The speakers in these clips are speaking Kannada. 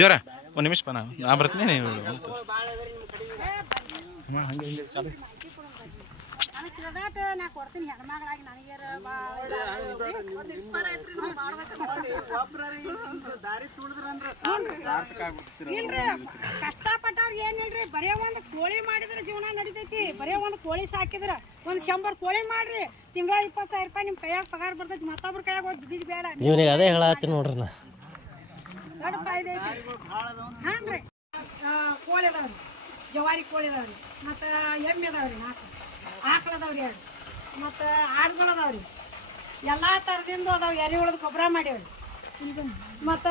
ದೇವ್ರ ಒಂದು ನಿಮಿಷ ನಾ ಬರ್ತೀನಿ ಹಂಗೆ ಚಾಲು ನಾ ಕೊಡ್ತೀನಿ ಹೆಣ್ಮಗಳಾಗಿ ನನಗೇರ ಇಲ್ರಿ ಕಷ್ಟಪಟ್ಟವ್ರಿಗೆ ಏನಿಲ್ರಿ ಬರೇ ಒಂದು ಕೋಳಿ ಮಾಡಿದ್ರೆ ಜೀವನ ನಡಿತೈತಿ ಬರೇ ಒಂದು ಕೋಳಿ ಸಾಕಿದ್ರ ಒಂದು 100 ಕೋಳಿ ಮಾಡ್ರಿ ತಿಂಗಳ 20,000 ರೂಪಾಯಿ ನಿಮ್ಮ ಕೈಯಾಗ ಪಗಾರ ಬರ್ತೈತಿ ಮತ್ತೊಬ್ರ ಕೈಯಾಗ ಹೋಗಿ ಬಿದ್ದು ಬೇಡ ಇವ್ರಿಗೆ ಅದೇ ಹೇಳತ್ತೀನಿ ನೋಡ್ರಿ ನಾ ದೊಡ್ಡ ಫಾಯ್ದೆ ಐತಿ ಹಾಂ ರೀ ಕೋಳಿ ಅದಾವ್ರಿ ಜವಾರಿ ಕೋಳಿ ಅದಾವ್ರಿ ಮತ್ತು ಎಮ್ಮೆ ಅದಾವ್ರಿ 4 ಆಕಳ ಅದಾವ್ರಿ 2 ಮತ್ತು ಆಡುಗಳು ಅದಾವ್ರಿ ಎಲ್ಲ ಥರದಿಂದ ಅದಾವ ಎರೆಹುಳದ ಗೊಬ್ಬರ ಮಾಡೇವ್ರಿ ಮತ್ತು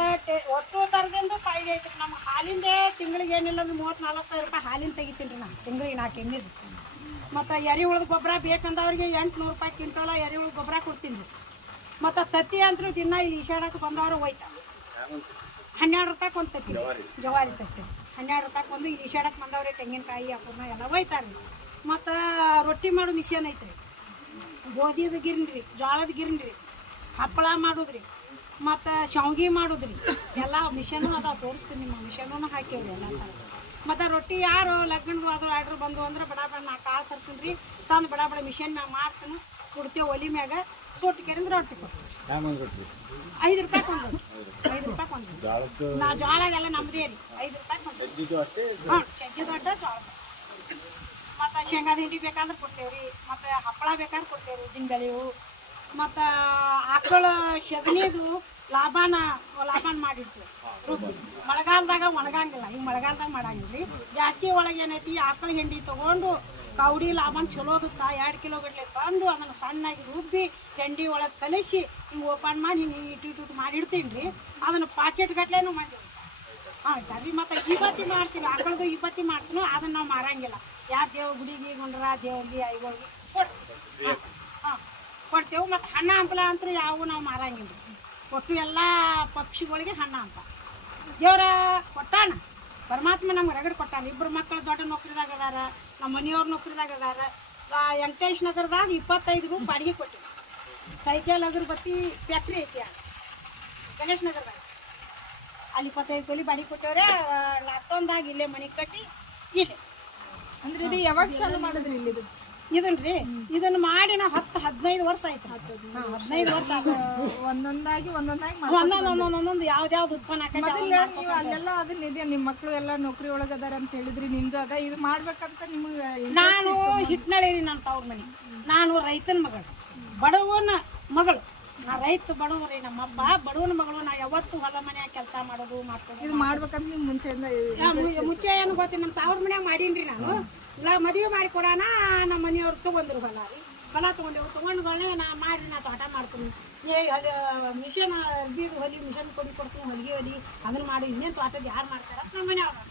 ಒಟ್ಟು ಥರದಿಂದ ಫಾಯ್ದೆ ಐತಿ ನಮ್ಮ ಹಾಲಿಂದೇ ತಿಂಗಳಿಗೆ ಏನಿಲ್ಲ ಅಂದ್ರೆ 30,000-40,000 ರೂಪಾಯಿ ಹಾಲಿನ ತೆಗಿತೀನಿ ರೀ ನಾನು ತಿಂಗಳಿಗೆ 4 ಎಮ್ಮಿದು ಮತ್ತು ಎರೆಹುಳದ ಗೊಬ್ಬರ ಬೇಕಂದವ್ರಿಗೆ 800 ರೂಪಾಯಿ ಕ್ವಿಂಟಲ ಎರೆಹುಳದ ಗೊಬ್ಬರ ಕೊಡ್ತೀನಿ ರೀ ಮತ್ತು ತತ್ತಿ ಅಂತೂ ದಿನ ಇಲ್ಲಿ ಈಶಾಡಕ್ಕೆ ಬಂದವರು ಹೋಯ್ತಾರೆ 12 ರೂಪಾಯಿಗೆ ಒಂದು ತತ್ತಿ ಜವಾರಿ ತತ್ತಿ 12 ರೂಪಾಯಿಗೆ ಒಂದು ಇಲ್ಲಿ ಈಶಾಡಕ್ಕೆ ಬಂದವ್ರೆ ತೆಂಗಿನಕಾಯಿ ಅಪೂರ್ಣ ಎಲ್ಲ ಹೋಯ್ತಾರೆ ಮತ್ತು ರೊಟ್ಟಿ ಮಾಡೋ ಮಿಷನ್ ಐತ್ರಿ ಗೋಧಿದು ಗಿರ್ನ್ರಿ ಜೋಳದ ಗಿರ್ನ್ರಿ ಹಪ್ಪಳ ಮಾಡೋದ್ರಿ ಮತ್ತು ಶಾವ್ಗೆ ಮಾಡೋದ್ರಿ ಎಲ್ಲ ಮಿಷನು ಅದಾವ ತೋರಿಸ್ತೀನಿ ನಿಮ್ಮ ಮಿಷನೂ ಹಾಕೇವ್ರಿ ಎಲ್ಲ ಥರ ಮತ್ತು ರೊಟ್ಟಿ ಯಾರು ಲಗ್ನದ್ದು ಅದು ಆರ್ಡ್ರ್ ಬಂದು ಅಂದ್ರೆ ಬಡ ಬಡ 4 ಕಾಳು ತರ್ತೀನಿ ರೀ ತಂದು ಬಡ ಬಡ ಮಿಷನ್ ಮ್ಯಾಗ ಮಾಡ್ತೀನಿ ಸುಡ್ತೇವೆ ಒಲಿ ಮ್ಯಾಗ ಸುಟ್ಟು ಕೆರಿಂದ ರೊಟ್ಟಿ ಕೊಡ್ತೀವಿ 5 ರೂಪಾಯಿಗೆ ಒಂದು 5 ರೂಪಾಯಿಗೆ ಒಂದು ನಾ ಜೋಳಗೆಲ್ಲ ನಮ್ಮದೇ ರೀ 5 ರೂಪಾಯಿಗೆ ಒಂದು ಹಾಂ ಸಜ್ಜಿ ದೊಡ್ಡ ಜೋಳ ಮತ್ತು ಶೇಂಗಾ ಹಿಂಡಿ ಬೇಕಾದ್ರೆ ಕೊಡ್ತೇವೆ ರೀ ಮತ್ತು ಹಪ್ಪಳ ಬೇಕಾದ್ರೆ ಕೊಡ್ತೇವೆ ರೀ ಉದ್ದಿನಬೇಳೆವು ಮತ್ತು ಆಕಳ ಸಗಣಿದು ಲಾಭಾನ ಮಾಡಿರ್ತೀವಿ ರುಬ್ಬಿ ಮಳೆಗಾಲದಾಗ ಒಣಗಂಗಿಲ್ಲ ಈಗ ಮಳೆಗಾಲದಾಗ ಮಾಡಂಗಿಲ್ಲ ರೀ ಜಾಸ್ತಿ ಒಳಗೆ ಏನೈತಿ ಆಕಳ ಹಿಂಡಿ ತೊಗೊಂಡು ಕೌಡಿ ಲಾಭಾನ ಚಲೋದಕ್ಕ 2 ಕಿಲೋ ಗಟ್ಟಲೆ ತಂದು ಅದನ್ನು ಸಣ್ಣಾಗಿ ರುಬ್ಬಿ ಹೆಂಡಿ ಒಳಗೆ ಕಲಿಸಿ ಹಿಂಗೆ ಓಪನ್ ಮಾಡಿ ಹಿಂಗೆ ಇಟ್ಟು ಮಾಡಿಡ್ತೀನಿ ರೀ ಅದನ್ನು ಪಾಕೆಟ್ ಗಟ್ಲೆನೂ ಮಾಡಿದ್ವಿ ಹಾಂ ರೀ ಮತ್ತು ಇಬತ್ತಿ ಮಾಡ್ತೀವಿ ಆಕಳದು ಇಬತ್ತಿ ಮಾಡ್ತೀವಿ ಅದನ್ನು ನಾವು ಮಾರಂಗಿಲ್ಲ ಯಾರು ದೇವ್ರ ಗುಡಿಗೆ ಗೊಂಡ್ರ ದೇವ್ರಿಗೆ ಐಗಳಿಗೆ ಕೊಡ್ತೀವಿ ಹಾಂ ಕೊಡ್ತೇವೆ ಮತ್ತು ಹಣ್ಣ ಹಂಪಲ ಅಂತೂ ಯಾವ ನಾವು ಮಾರಂಗಿಲ್ಲ ರೀ ಒಟ್ಟು ಎಲ್ಲ ಪಕ್ಷಿಗಳಿಗೆ ಹಣ್ಣ ಹಂಪ ದೇವ್ರ ಕೊಟ್ಟಾನ ಪರಮಾತ್ಮ ನಮ್ಗೆ ರಗಡ್ ಕೊಟ್ಟಾನ 2 ಮಕ್ಕಳು ದೊಡ್ಡ ನೌಕರಿದಾಗ ಅದಾರ ನಮ್ಮ ಮನೆಯವ್ರ ನೌಕರಿದಾಗ ಅದಾರ ವೆಂಕಟೇಶ್ ನಗರದಾಗ 25 ರೂಪಾಯಿ ಬಾಡಿಗೆ ಕೊಟ್ಟಿವಿ ಸೈಕಲ್ ಅಗರಬತ್ತಿ ಫ್ಯಾಕ್ಟ್ರಿ ಐತಿ ಗಣೇಶ್ ನಗರದಾಗ ಅಲ್ಲಿ 25 ತೊಲಿ ಬಾಡಿಗೆ ಕೊಟ್ಟವ್ರೆ ಲಾಕ್ಡೌನ್ದಾಗ ಇಲ್ಲೇ ಮನೆ ಕಟ್ಟಿ ಇಲ್ಲೇ ಅಂದ್ರೆ ಇದು ಯಾವಾಗ ಚಾಲು ಮಾಡಿದ್ರಿ ಇಲ್ಲಿ ಇದನ್ನ ರೀ ಇದನ್ನ ಮಾಡಿ ನಾವು 10-15 ವರ್ಷ ಆಯ್ತು 15 ವರ್ಷ ಒಂದೊಂದಾಗಿ ಒಂದೊಂದು ಯಾವ್ದು ಉತ್ಪನ್ನ ನೀವು ಅಲ್ಲೆಲ್ಲ ಅದನ್ನ ಇದೆ ನಿಮ್ಮ ಮಕ್ಕಳು ಎಲ್ಲ ನೌಕರಿ ಒಳಗೆ ಅದಾರ ಅಂತ ಹೇಳಿದ್ರಿ ನಿಮ್ದು ಅದ ಇದು ಮಾಡ್ಬೇಕಂತ ನಿಮ್ಗೆ ನಾನು ಹಿಟ್ನಳ್ಳಿ ರೀ ನನ್ನ ತವ್ರ ಮನೆ ನಾನು ರೈತನ ಮಗಳು ಬಡವನ ಮಗಳು ನಾ ರೈತ ಬಡವ್ರಿ ನಮ್ಮಪ್ಪ ಬಡವನ ಮಗಳು ನಾ ಯಾವತ್ತು ಹೊಲ ಮನ್ಯಾಗ ಕೆಲಸ ಮಾಡೋದು ಮಾಡ್ಕೊಂಡು ಇದು ಮಾಡ್ಬೇಕಂತ ನಿಮ್ಗೆ ಮುಂಚೆ ಏನು ಗೊತ್ತಿ ನಮ್ಮ ತಾವ್ರ ಮನ್ಯಾಗ ಮಾಡೀನಿ ನಾನು ಮದುವೆ ಮಾಡಿ ಕೊಡೋಣ ನಮ್ಮ ಮನೆಯವ್ರು ತೊಗೊಂಡ್ರು ಹೊಲ ರೀ ಹೊಲ ತೊಗೊಂಡ್ಗಳೇ ನಾ ಮಾಡಿ ನಾ ತೋಟ ಮಾಡ್ತೀನಿ ಮಿಷನ್ ಅರ್ಬಿದು ಹೊಲಿ ಮಿಷನ್ ಕೊಡ್ತೀನಿ ಹೊಲಿಗೆ ಹೊಲಿ ಅದನ್ನ ಮಾಡಿ ಇನ್ನೇನು ತೋಟದ ಯಾರು ಮಾಡ್ತಾರೆ ನಮ್ಮ ಮನೆಯವ್ರು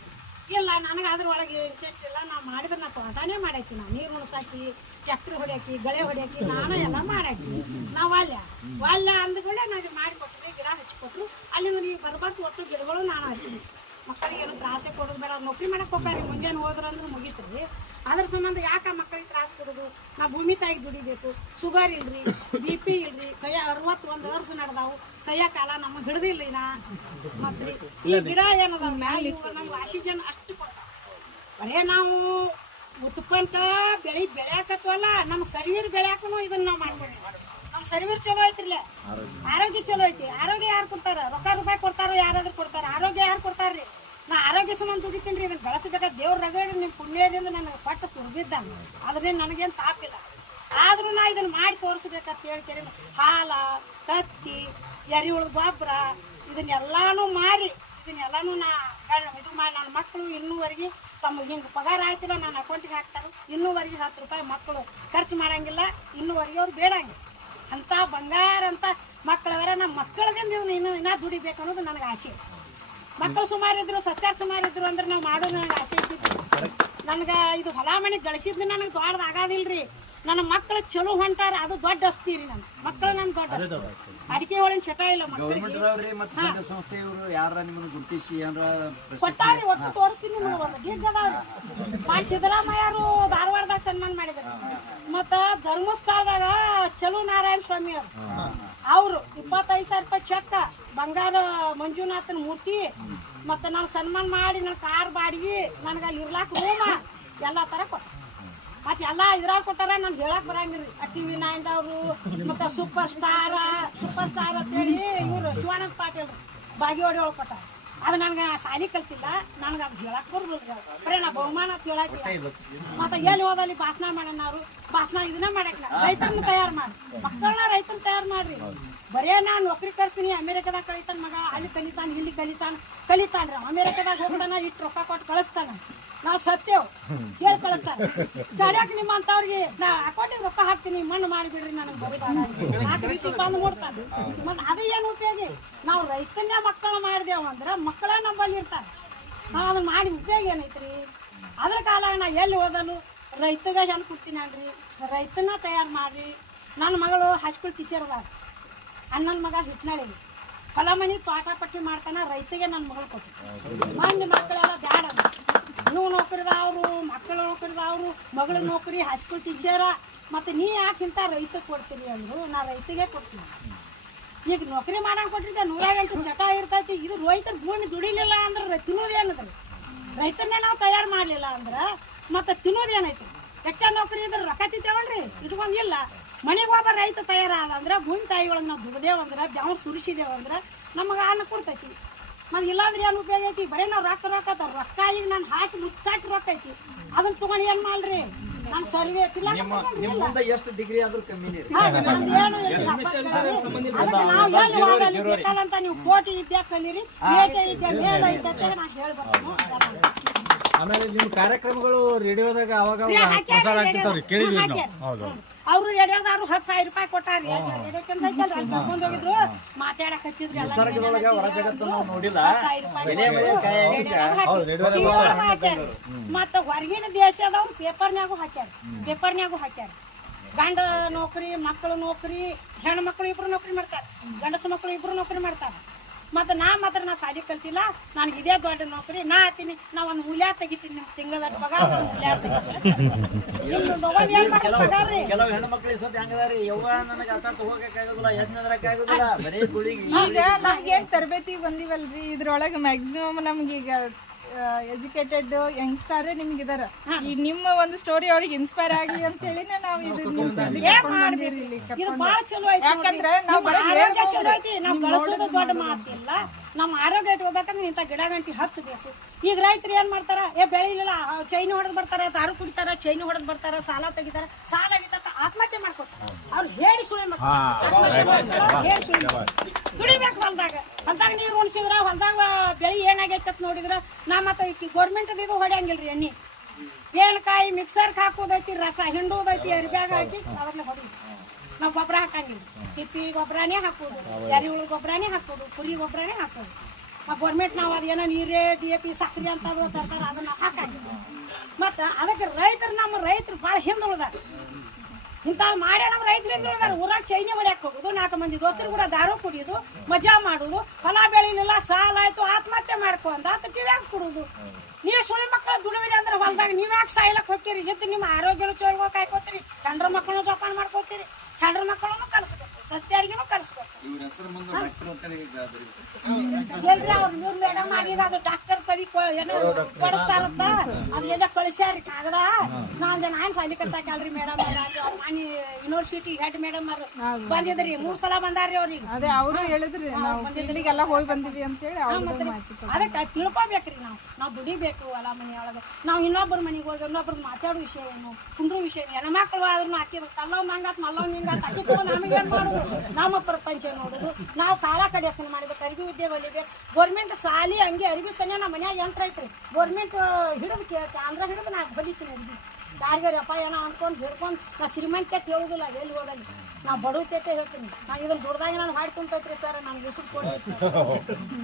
ಇಲ್ಲ ನನಗೆ ಅದ್ರ ಒಳಗೆ ಇಂಟ್ರೆಸ್ಟ್ ಇಲ್ಲ ನಾ ಮಾಡಿದ್ರೆ ನಾ ತೋಟನೇ ಮಾಡಾಕಿ ನಾ ನೀರು ಉಣ್ಸಾಕಿ ಟ್ಯಾಕ್ಟ್ರಿ ಹೊಡ್ಯಾಕಿ ಗಳೆ ಹೊಡ್ಯಾಕಿ ನಾನು ಎಲ್ಲ ಮಾಡಾಕಿ ನಾವು ವಾಲ್ಯ ಅಂದ್ಗಳೇ ನನಗೆ ಮಾಡಿಕೊಟ್ರಿ ಗಿಡ ಹಚ್ಚಿಕೊಟ್ರು ಅಲ್ಲಿ ನೀವು ಬರ್ಬಾರ್ದು ಒಟ್ಟು ಗಿಡಗಳು ನಾನು ಹಚ್ಚಿ ಮಕ್ಕಳಿಗೆ ಏನು ತ್ರಾಸೆ ಕೊಡೋದು ಬೇಡ ನೌಕರಿ ಮಾಡಕ್ಕೆ ಹೋಗ್ಬೇಡ್ರಿ ಮುಂಜಾನೆ ಹೋದ್ರಂದ್ರೆ ಮುಗೀತು ರೀ ಅದ್ರ ಸಂಬಂಧ ಯಾಕೆ ಮಕ್ಕಳಿಗೆ ತ್ರಾಸ ಕೊಡೋದು ನಾ ಭೂಮಿ ತಾಯಿಗೆ ದುಡಿಬೇಕು ಶುಗರ್ ಇಲ್ರಿ BP ಇಲ್ರಿ ಕೈಯ 61 ವರ್ಷ ನಡೆದಾವು ಕೈಯ ಕಾಲ ನಮಗೆ ಹಿಡ್ದಿಲ್ಲ ನಾ ಮತ್ತು ಈ ಗಿಡ ಏನದ ಮ್ಯಾಲೆ ನಮ್ಗೆ ಆಕ್ಸಿಜನ್ ಅಷ್ಟು ಕೊಡ್ತಾವೆ ಬರೇ ನಾವು ಉತ್ಪನ್ನ ಬೆಳೆಯಾಕತ್ವಲ್ಲ ನಮ್ಮ ಶರೀರ ಬೆಳೆಯಾಕೂ ಇದನ್ನ ನಾವು ಮಾಡ್ಕೊಂಡಿವಿ ನಮ್ಮ ಶರೀರ ಚಲೋ ಐತ್ರಿಲ್ಲ ಆರೋಗ್ಯ ಚಲೋ ಐತಿ ಆರೋಗ್ಯ ಯಾರು ಕೊಡ್ತಾರ ರೊಕ್ಕ ರೂಪಾಯಿ ಕೊಡ್ತಾರೋ ಯಾರಾದ್ರೂ ಕೊಡ್ತಾರ ಆರೋಗ್ಯ ಯಾರು ಕೊಡ್ತಾರ್ರಿ ನಾ ಆರೋಗ್ಯ ಸಂಬಂಧ ದುಡಿತೀನಿ ರೀ ಇದನ್ನು ಬೆಳೆಸಬೇಕಾದ ದೇವ್ರ ರಗಡಿ ನಿಮ್ಮ ಪುಣ್ಯದಿಂದ ನನಗೆ ಪಟ್ಟು ಸುರಿದಿದ್ದಾನೆ ಅದರಿಂದ ನನಗೇನು ತಾಪಿಲ್ಲ ಆದರೂ ನಾ ಇದನ್ನು ಮಾಡಿ ತೋರಿಸ್ಬೇಕಂತ ಹೇಳ್ಕೇರಿ ಹಾಲ ತತ್ತಿ ಎರೆಹುಳದ ಗೊಬ್ಬರ ಇದನ್ನೆಲ್ಲಾನು ಮಾರಿ ಇದನ್ನೆಲ್ಲಾನು ನಾ ಇದು ಮಾಡಿ ನನ್ನ ಮಕ್ಕಳು ಇನ್ನೂವರೆಗೆ ತಮಗೆ ಹಿಂಗೆ ಪಗಾರ ಆಯ್ತಿಲ್ಲ ನನ್ನ ಅಕೌಂಟಿಗೆ ಹಾಕ್ತಾರೆ ಇನ್ನೂವರೆಗೆ 10 ರೂಪಾಯಿ ಮಕ್ಕಳು ಖರ್ಚು ಮಾಡೋಂಗಿಲ್ಲ ಇನ್ನೂವರೆಗೆ ಅವ್ರು ಬೇಡಂಗಿಲ್ಲ ಅಂತ ಬಂಗಾರ ಅಂತ ಮಕ್ಕಳವರ ನಮ್ಮ ಮಕ್ಕಳದಿಂದ ಇನ್ನೂ ದುಡಿಬೇಕು ಅನ್ನೋದು ನನಗೆ ಆಸೆ ಮಕ್ಕಳು ಸುಮಾರಿದ್ರು ಸತ್ಯಾರ ಸುಮಾರಿದ್ರು ಅಂದ್ರೆ ನಾವು ಮಾಡೋದು ನನಗೆ ಆಸೆ ಇದ್ದಿತ್ತು ನನಗೆ ಇದು ಹೊಲ ಮನೆ ಗಳಿಸಿದ್ದು ನನಗೆ ದೊಡ್ಡದು ಆಗೋದಿಲ್ಲ ರೀ ನನ್ನ ಮಕ್ಕಳು ಚಲೋ ಹೊಂಟಾರ ಅದು ದೊಡ್ಡ ಅಸ್ತಿ ರೀ ನನ್ನ ಮಕ್ಕಳು ನನ್ನ ದೊಡ್ಡ ಅಡಿಕೆ ಒಳಗಿನ ಚಟ ಇಲ್ಲ ಕೊಟ್ಟಾರಿ ಒಟ್ಟು ತೋರಿಸ್ತೀನಿ ನಿಮ್ಗೆ ಒಂದು ಗೀರ್ಗದವ್ರಿ ಸಿದ್ದರಾಮಯ್ಯರು ಧಾರವಾಡದಾಗ ಸನ್ಮಾನ ಮಾಡಿದ್ರು ಮತ್ತು ಧರ್ಮಸ್ಥಳದಾಗ ಚಲೋ ನಾರಾಯಣ ಸ್ವಾಮಿ ಅವರು 25,000 ರೂಪಾಯಿ ಚೆಕ್, ಬಂಗಾರ ಮಂಜುನಾಥನ ಮೂರ್ತಿ, ಮತ್ತು ನಾನು ಸನ್ಮಾನ ಮಾಡಿ ನನ್ನ ಕಾರ್ ಬಾಡಿಗೆ, ನನಗೆ ಅಲ್ಲಿ ಇರ್ಲಾಕ ರೂಮ ಎಲ್ಲ ಥರ ಕೊಟ್ಟ. ಮತ್ತು ಎಲ್ಲ ಇದ್ರಾಗ ಕೊಟ್ಟಾರ, ನಾನು ಹೇಳಕ್ಕೆ ಬರಂಗಿಲ್ಲ. TV 9ದವರು ಮತ್ತು ಸೂಪರ್ ಸ್ಟಾರ್ ಅಂತೇಳಿ ಇವರು ಶಿವಾನಂದ ಪಾಟೀಲ್ ಬಾಗೇವಾಡಿ ಒಳಗೆ ಕೊಟ್ಟಾರ. ಅದು ನನಗೆ ಸಾಲಿ ಕಲ್ತಿಲ್ಲ, ನನಗೆ ಅದು ಹೇಳಕ್ಕೆ ಬರೋದಿಲ್ಲ. ಬರೀ ನಾ ಬಹುಮಾನ ಅಂತ ಹೇಳಕ್ಕೆ. ಮತ್ತು ಎಲ್ಲಿ ಹೋದಲ್ಲಿ ಭಾಷಣ ಮಾಡೋಣ, ಅವರು ಭಾಷಣ ಇದನ್ನ ಮಾಡಕ್ಕೆ ರೈತರನ್ನ ತಯಾರು ಮಾಡಿ, ಮಕ್ಕಳನ್ನ ರೈತನ ತಯಾರು ಮಾಡ್ರಿ. ಬರೇ ನಾನು ನೌಕರಿ ಕಳಿಸ್ತೀನಿ, ಅಮೇರಿಕದಾಗ ಕಲಿತಾನ ಮಗ, ಅಲ್ಲಿ ಕಲಿತಾನ, ಇಲ್ಲಿ ಕಲಿತಾನ್ರಿ. ಅಮೇರಿಕದಾಗ ಹೋಗ್ತಾನ, ಇಟ್ಟು ರೊಕ್ಕ ಕೊಟ್ಟು ಕಳಿಸ್ತಾನ. ನಾವು ಸತ್ಯವು ಕೇಳಿ ಕಳಿಸ್ತಾರೆ. ಸರಿಯಾಗಿ ನಿಮ್ಮ ಅಂತವ್ರಿಗೆ ನಾ ಅಕೌಂಟಿಗೆ ರೊಕ್ಕ ಹಾಕ್ತೀನಿ, ಮಣ್ಣು ಮಾಡಿಬಿಡ್ರಿ, ನನಗೆ ಬರೋದಾಗ 4 ದಿವಸಕ್ಕೆ ಬಂದು ನೋಡ್ತಾನೆ. ಮತ್ತು ಅದು ಏನು ಉಪಯೋಗ? ನಾವು ರೈತನ್ನೇ ಮಕ್ಕಳು ಮಾಡಿದೆವು ಅಂದ್ರೆ ಮಕ್ಕಳ ನಮ್ಮಲ್ಲಿ ಇರ್ತಾರೆ. ನಾವು ಅದನ್ನ ಮಾಡಿ ಉಪಯೋಗ ಏನೈತ್ರಿ? ಅದ್ರ ಕಾಲ ನಾ ಎಲ್ಲಿ ಓದಲು ರೈತಗೆ ಹೆಂಗೆ ಕೊಡ್ತೀನಿ ಅಲ್ರಿ, ರೈತನ ತಯಾರು ಮಾಡಿರಿ. ನನ್ನ ಮಗಳು ಹೈಸ್ಕೂಲ್ ಟೀಚರ್ ಅದಾರ, ಅಣ್ಣನ ಮಗ ಹಿಟ್ನಾಳಿ, ಹೊಲ ಮನೆ ತೋಟ ಪಟ್ಟಿ ಮಾಡ್ತಾನೆ, ರೈತಗೆ ನನ್ನ ಮಗಳು ಕೊಟ್ಟು. ಮಂದಿ ಮಕ್ಕಳೆಲ್ಲ ಬ್ಯಾಡ, ನೀವು ನೌಕರಿದವರು, ಮಕ್ಕಳು ನೌಕರಿದವರು, ಮಗಳು ನೌಕರಿ, ಹೈಸ್ಕೂಲ್ ಟೀಚರ, ಮತ್ತು ನೀ ಯಾಕಿಂತ ರೈತಕ್ಕೆ ಕೊಡ್ತೀನಿ ಅಂದರು. ನಾ ರೈತಗೆ ಕೊಡ್ತೀನಿ. ಈಗ ನೌಕರಿ ಮಾಡಂಗೆ ಕೊಟ್ಟಿದ್ದೆ 108 ಚಟ ಇರ್ತೈತಿ. ಇದು ರೈತರು ಭೂಮಿ ದುಡಿಲಿಲ್ಲ ಅಂದ್ರೆ ತಿನ್ನೋದೇನದ್ರಿ? ರೈತನ್ನೇ ನಾವು ತಯಾರು ಮಾಡಲಿಲ್ಲ ಅಂದ್ರೆ ಮತ್ತು ತಿನ್ನೋದೇನೈತಿ? ಎಷ್ಟ ನೌಕರಿ ಇದ್ರೆ ರೊಕ್ಕ ತಿಂತೇವಲ್ರಿ, ಇಟ್ಕೊಂಡಿಲ್ಲ. ಮನೆಗೆ ಒಬ್ಬ ರೈತ ತಯಾರಾದ ಅಂದ್ರೆ ಭೂಮಿ ತಾಯಿಗಳಿಗೆ ನಾವು ದುಡ್ದೇವಂದ್ರೆ, ಬೆವ್ರು ಸುರಿಸಿದೇವಂದ್ರೆ ನಮಗೆ ಅನ್ನ ಕೊಡ್ತೈತಿ. ಮತ್ತು ಇಲ್ಲಾಂದ್ರೆ ಏನು ಉಪಯೋಗ ಐತಿ? ಬರೀ ನಾವು ರೊಕ್ಕ ಈಗ ನಾನು ಹಾಕಿ ಮುಚ್ಚಾಟಿ ರೊಕ್ಕ ಐತಿ, ಅದನ್ನ ತೊಗೊಂಡು ಏನು ಮಾಡ್ರಿ? ನಾನು ಸರ್ವೆ ಎಷ್ಟು ಡಿಗ್ರಿ ಆದ್ರೂ ಕಮ್ಮಿನೇ ಬೇಕಾದಂತ ನೀವು ಕೋಟಿ ವಿದ್ಯಾ ಕಲೀರಿ, ವಿದ್ಯಾ ಮೇಳ ಐತೆ ನಾನು ಹೇಳ್ಬರ್ತೀನಿ. ಆಮೇಲೆ ನಿಮ್ಮ ಕಾರ್ಯಕ್ರಮಗಳು ರೇಡಿಯೋದಾಗ ಅವಾಗ ಪ್ರಸಾರ ಆಗ್ತಿರ್ತಾವ್ರಿ, ಕೇಳಿದ್ವಿ ನಾವು. ಹೌದು, ಅವರು ರೇಡಿಯೋದವ್ರು 10,000 ರೂಪಾಯಿ ಕೊಟ್ಟಾರಿ. ಹೋಗಿದ್ರು ಮಾತಾಡಕ್ ಹಚ್ಚಿದ್ರಿ. ಹೊರ ಜಗತ್ತು ನಾವು ನೋಡಿಲ್ಲ. ಮತ್ತ ಹೊರಗಿನ ದೇಶದವ್ರು ಪೇಪರ್ನ್ಯಾಗೂ ಹಾಕ್ಯಾರ. ಗಂಡ ನೌಕರಿ, ಮಕ್ಕಳು ನೌಕರಿ, ಹೆಣ್ಣು ಮಕ್ಕಳು ಇಬ್ರು ನೌಕರಿ ಮಾಡ್ತಾರೆ, ಗಂಡಸ ಮಕ್ಕಳು ಇಬ್ರು ನೌಕರಿ ಮಾಡ್ತಾರೆ. ಮತ್ತು ನಾ ಸಾಲಿ ಕಲ್ತಿಲ್ಲ, ನನಗೆ ಇದೇ ದೊಡ್ಡ ನೌಕರಿ, ನಾ ಹತ್ತೀನಿ, ನಾ ಒಂದು ಮೂಲ್ಯ ತೆಗಿತೀನಿ, ನಿಮ್ಮ ತಿಂಗಳ ಪಗಾರ ಮೂಲ್ಯ ಕೆಲವು ಹೆಣ್ಣು ಮಕ್ಳು ಹೆಂಗದಾರಿ, ಯವ್ವ ನನಗೆ ಅತ್ತ ಹೋಗಕ್ಕಾಗೋದಿಲ್ಲ, ಎದ್ನದ್ರಕ್ಕಾಗೋದಿಲ್ಲ, ಬರೀ ಕುಳಿಗೆ. ಈಗ ನಮ್ಗೇನ್ ತರಬೇತಿ ಬಂದಿವಲ್ರಿ, ಇದ್ರೊಳಗೆ ಮ್ಯಾಕ್ಸಿಮಮ್ ನಮ್ಗೀಗ ಎಜುಕೇಟೆಡ್ ಯಂಗ್ಸ್ಟಾರೇ ನಿಮ್ಗೆ ಇದಾರ. ಈ ನಿಮ್ಮ ಒಂದು ಸ್ಟೋರಿ ಅವ್ರಿಗೆ ಇನ್ಸ್ಪೈರ್ ಆಗಲಿ ಅಂತ ಹೇಳಿನೇ ನಾವು ಯಾಕಂದ್ರೆ ನಾವು ಬಳಸೋದು ದೊಡ್ಡ ಮಾತಿಲ್ಲ. ನಮ್ಮ ಆರೋಗ್ಯ ಇಟ್ಕೋಬೇಕಂದ್ರೆ ಇಂಥ ಗಿಡ ಗಂಟಿ ಹಚ್ಚಬೇಕು. ಈಗ ರೈತರು ಏನ್ ಮಾಡ್ತಾರ, ಬೆಳಿಲಿಲ್ಲ ಚೈನಿ ಹೊಡೆದ್ ಬರ್ತಾರೆ, ದಾರು ಕುಡಿತಾರ, ಚೈನಿ ಹೊಡೆದ್ ಬರ್ತಾರ, ಸಾಲ ತೆಗಿತಾರ, ಸಾಲ ಆತ್ಮಹತ್ಯೆ ಮಾಡ್ಕೊತಾರ. ಅವ್ರು ಹೇಳಿ ಸುಳಿ ದುಡಿಬೇಕು. ಹೊಲ್ದಾಗ ನೀರು ಉಣಿಸಿದ್ರ, ಹೊಲ್ದಾಗ ಬೆಳಿ ಏನಾಗೈತೆ ಅಂತ ನೋಡಿದ್ರ, ನಾ ಮತ್ತೆ ಗೌರ್ಮೆಂಟ್ ಇದು ಹೊಡೆಯಂಗಿಲ್ರಿ. ಎಣ್ಣೆ ಏನ್ಕಾಯಿ ಮಿಕ್ಸರ್ಗೆ ಹಾಕೋದೈತಿ, ರಸ ಹಿಂಡೋದೈತಿ, ಅರಿಬ್ಯಾಗ ಹಾಕಿ ಅವಾಗಲೇ ಹೊಡಿ. ನಾವು ಗೊಬ್ಬರ ಹಾಕಂಗಿಲ್ಲ, ತಿಪ್ಪಿ ಗೊಬ್ಬರನೇ ಹಾಕೋದು, ಎರಿಹುಳು ಗೊಬ್ಬರನೇ ಹಾಕೋದು, ಕುರಿ ಗೊಬ್ಬರನೇ ಹಾಕೋದು. ಗೌರ್ಮೆಂಟ್ ನಾವು ಅದೇನೋ ನೀರೇ DAP ಸಕ್ರಿ ಅಂತ ತರ್ತಾರ, ಅದನ್ನ ಹಾಕಂಗಿಲ್ಲ. ಮತ್ತು ಅದಕ್ಕೆ ನಮ್ಮ ರೈತರು ಭಾಳ ಹಿಂದುಳಿದಾರ. ಇಂಥದ್ದು ಮಾಡೇ ನಮ್ಮ ರೈತರು ಹಿಂದುಳಿದಾರ. ಊರಾಗ ಚೈನಿ ಹೊಡ್ಯಾಕ ಹೋಗೋದು, 4 ಮಂದಿ ದೋಸ್ತರು ಕೂಡ ದಾರು ಕುಡಿಯೋದು, ಮಜಾ ಮಾಡೋದು, ಹೊಲ ಬೆಳಿಲಿಲ್ಲ, ಸಾಲ ಆಯ್ತು, ಆತ್ಮಹತ್ಯೆ ಮಾಡ್ಕೊಂಡ ಟಿವ್ಯಾಗ ಕೊಡೋದು. ನೀವು ಸುಳಿ ಮಕ್ಕಳು ದುಡಿದ್ರಿ ಅಂದ್ರೆ ಹೊಲ್ದಾಗ ನೀವ್ಯಾಕೆ ಸಾಯ್ಲಕ್ಕೆ ಹೋಗ್ತೀರಿ? ಇದ್ದು ನಿಮ್ಮ ಆರೋಗ್ಯನೂ ಚೋಳ್ಗೋ ಕಾಯ್ಕೋತೀರಿ, ಗಂಡ್ರ ಮಕ್ಕಳನ್ನು ಜೋಪಾನ ಮಾಡ್ಕೋತೀರಿ, ಹೆಂಡ್ರ ಮಕ್ಕಳನ್ನು ಕಲಿಸ್ಬೇಕು, ಸತ್ಯಾರಿಗೂ ಕಲಿಸ್ಬೇಕು. ಎಲ್ರಿ ಅವ್ರು ಇವ್ರ ಮೇಡಮ್ ಆಗಿದ ಅದು ಡಾಕ್ಟರ್ ಪದಿ ಏನೋ ಕೊಡಿಸ್ತಾರಂತ, ಅದು ಎಲ್ಲ ಕಳಿಸ್ಯಾರಿ ಕಾಗದ. ನಾನು ಸಾಲಿ ಕಟ್ಟಾಕಲ್ರಿ ಮೇಡಮ್, ಅವ್ರ ಮನೆ ಯೂನಿವರ್ಸಿಟಿ ಹೆಡ್ ಮೇಡಮ್ ಅವ್ರು ಬಂದಿದ್ರಿ, 3 ಸಲ ಬಂದಾರ್ರಿ ಅವ್ರಿಗೆ. ಅದೇ ಅವರು ಹೇಳಿದ್ರಿ ಎಲ್ಲ ಹೋಗಿ ಬಂದಿವಿ ಅಂತೇಳಿ. ಅದಕ್ಕೆ ತಿಳ್ಕೊಬೇಕ್ರಿ, ನಾವು ದುಡಿಬೇಕು ಹೊಲ ಮನೆಯೊಳಗೆ. ನಾವು ಇನ್ನೊಬ್ಬರ ಮನೆಗೆ ಹೋಗಿ ಇನ್ನೊಬ್ರು ಮಾತಾಡೋ ವಿಷಯ ಏನು, ಕುಂಡ್ರು ವಿಷಯ ಏನು, ಹೆಣ್ಮಕ್ಳು ಆದ್ರೂ ಹಾಕಿದ್ರು ಕಲ್ಲವ್ ನಂಗಾತ್ ಮಲ್ಲವ್ ನಿಂಗಾತ್ ಹಾಕಿದ್ರು ನಮಗೇನು ಮಾಡೋದು? ನಮ್ಮ ಪ್ರಪಂಚ ನೋಡೋದು, ನಾವು ಕಾಲ ಕಡಿಯೋಸನ ಮಾಡ್ಬೇಕು, ಅರಿವಿ ಉದ್ಯೋಗ ಹೊಲಿಬೇಕು. ಗೌರ್ಮೆಂಟ್ ಸಾಲಿ ಹಂಗೆ ಅರಿವಿ ಸನ್ಯ ನಮ್ಮ ಮನ್ಯಾಗ ಯಂತ್ರ ಐತ್ರಿ, ಗೌರ್ಮೆಂಟ್ ಹಿಡಿದು ಕ್ಯಾಮ್ರಾ ಹಿಡಿದು ನಾ ಹೊಲಿತೀನಿ ಅರಿವಿ. ಯಾರಿಗಾರಿ ಅಪ್ಪ ಏನೋ ಅಂದ್ಕೊಂಡು ಹಿಡ್ಕೊಂಡು ನಾ ಶ್ರೀಮಂತ ಹೇಳುದಿಲ್ಲ, ಎಲ್ಲಿ ಹೋದಲ್ಲಿ ನಾವು ಬಡವತೈತೆ ಹೇಳ್ತೀನಿ. ನಾ ಇದನ್ನ ದುಡ್ದಾಗ ನಾನು ಹಾಡ್ಕೊಂತೈತ್ರಿ ಸರ್, ನನ್ಗೆ ಹೆಸರು ಕೊಡಿ.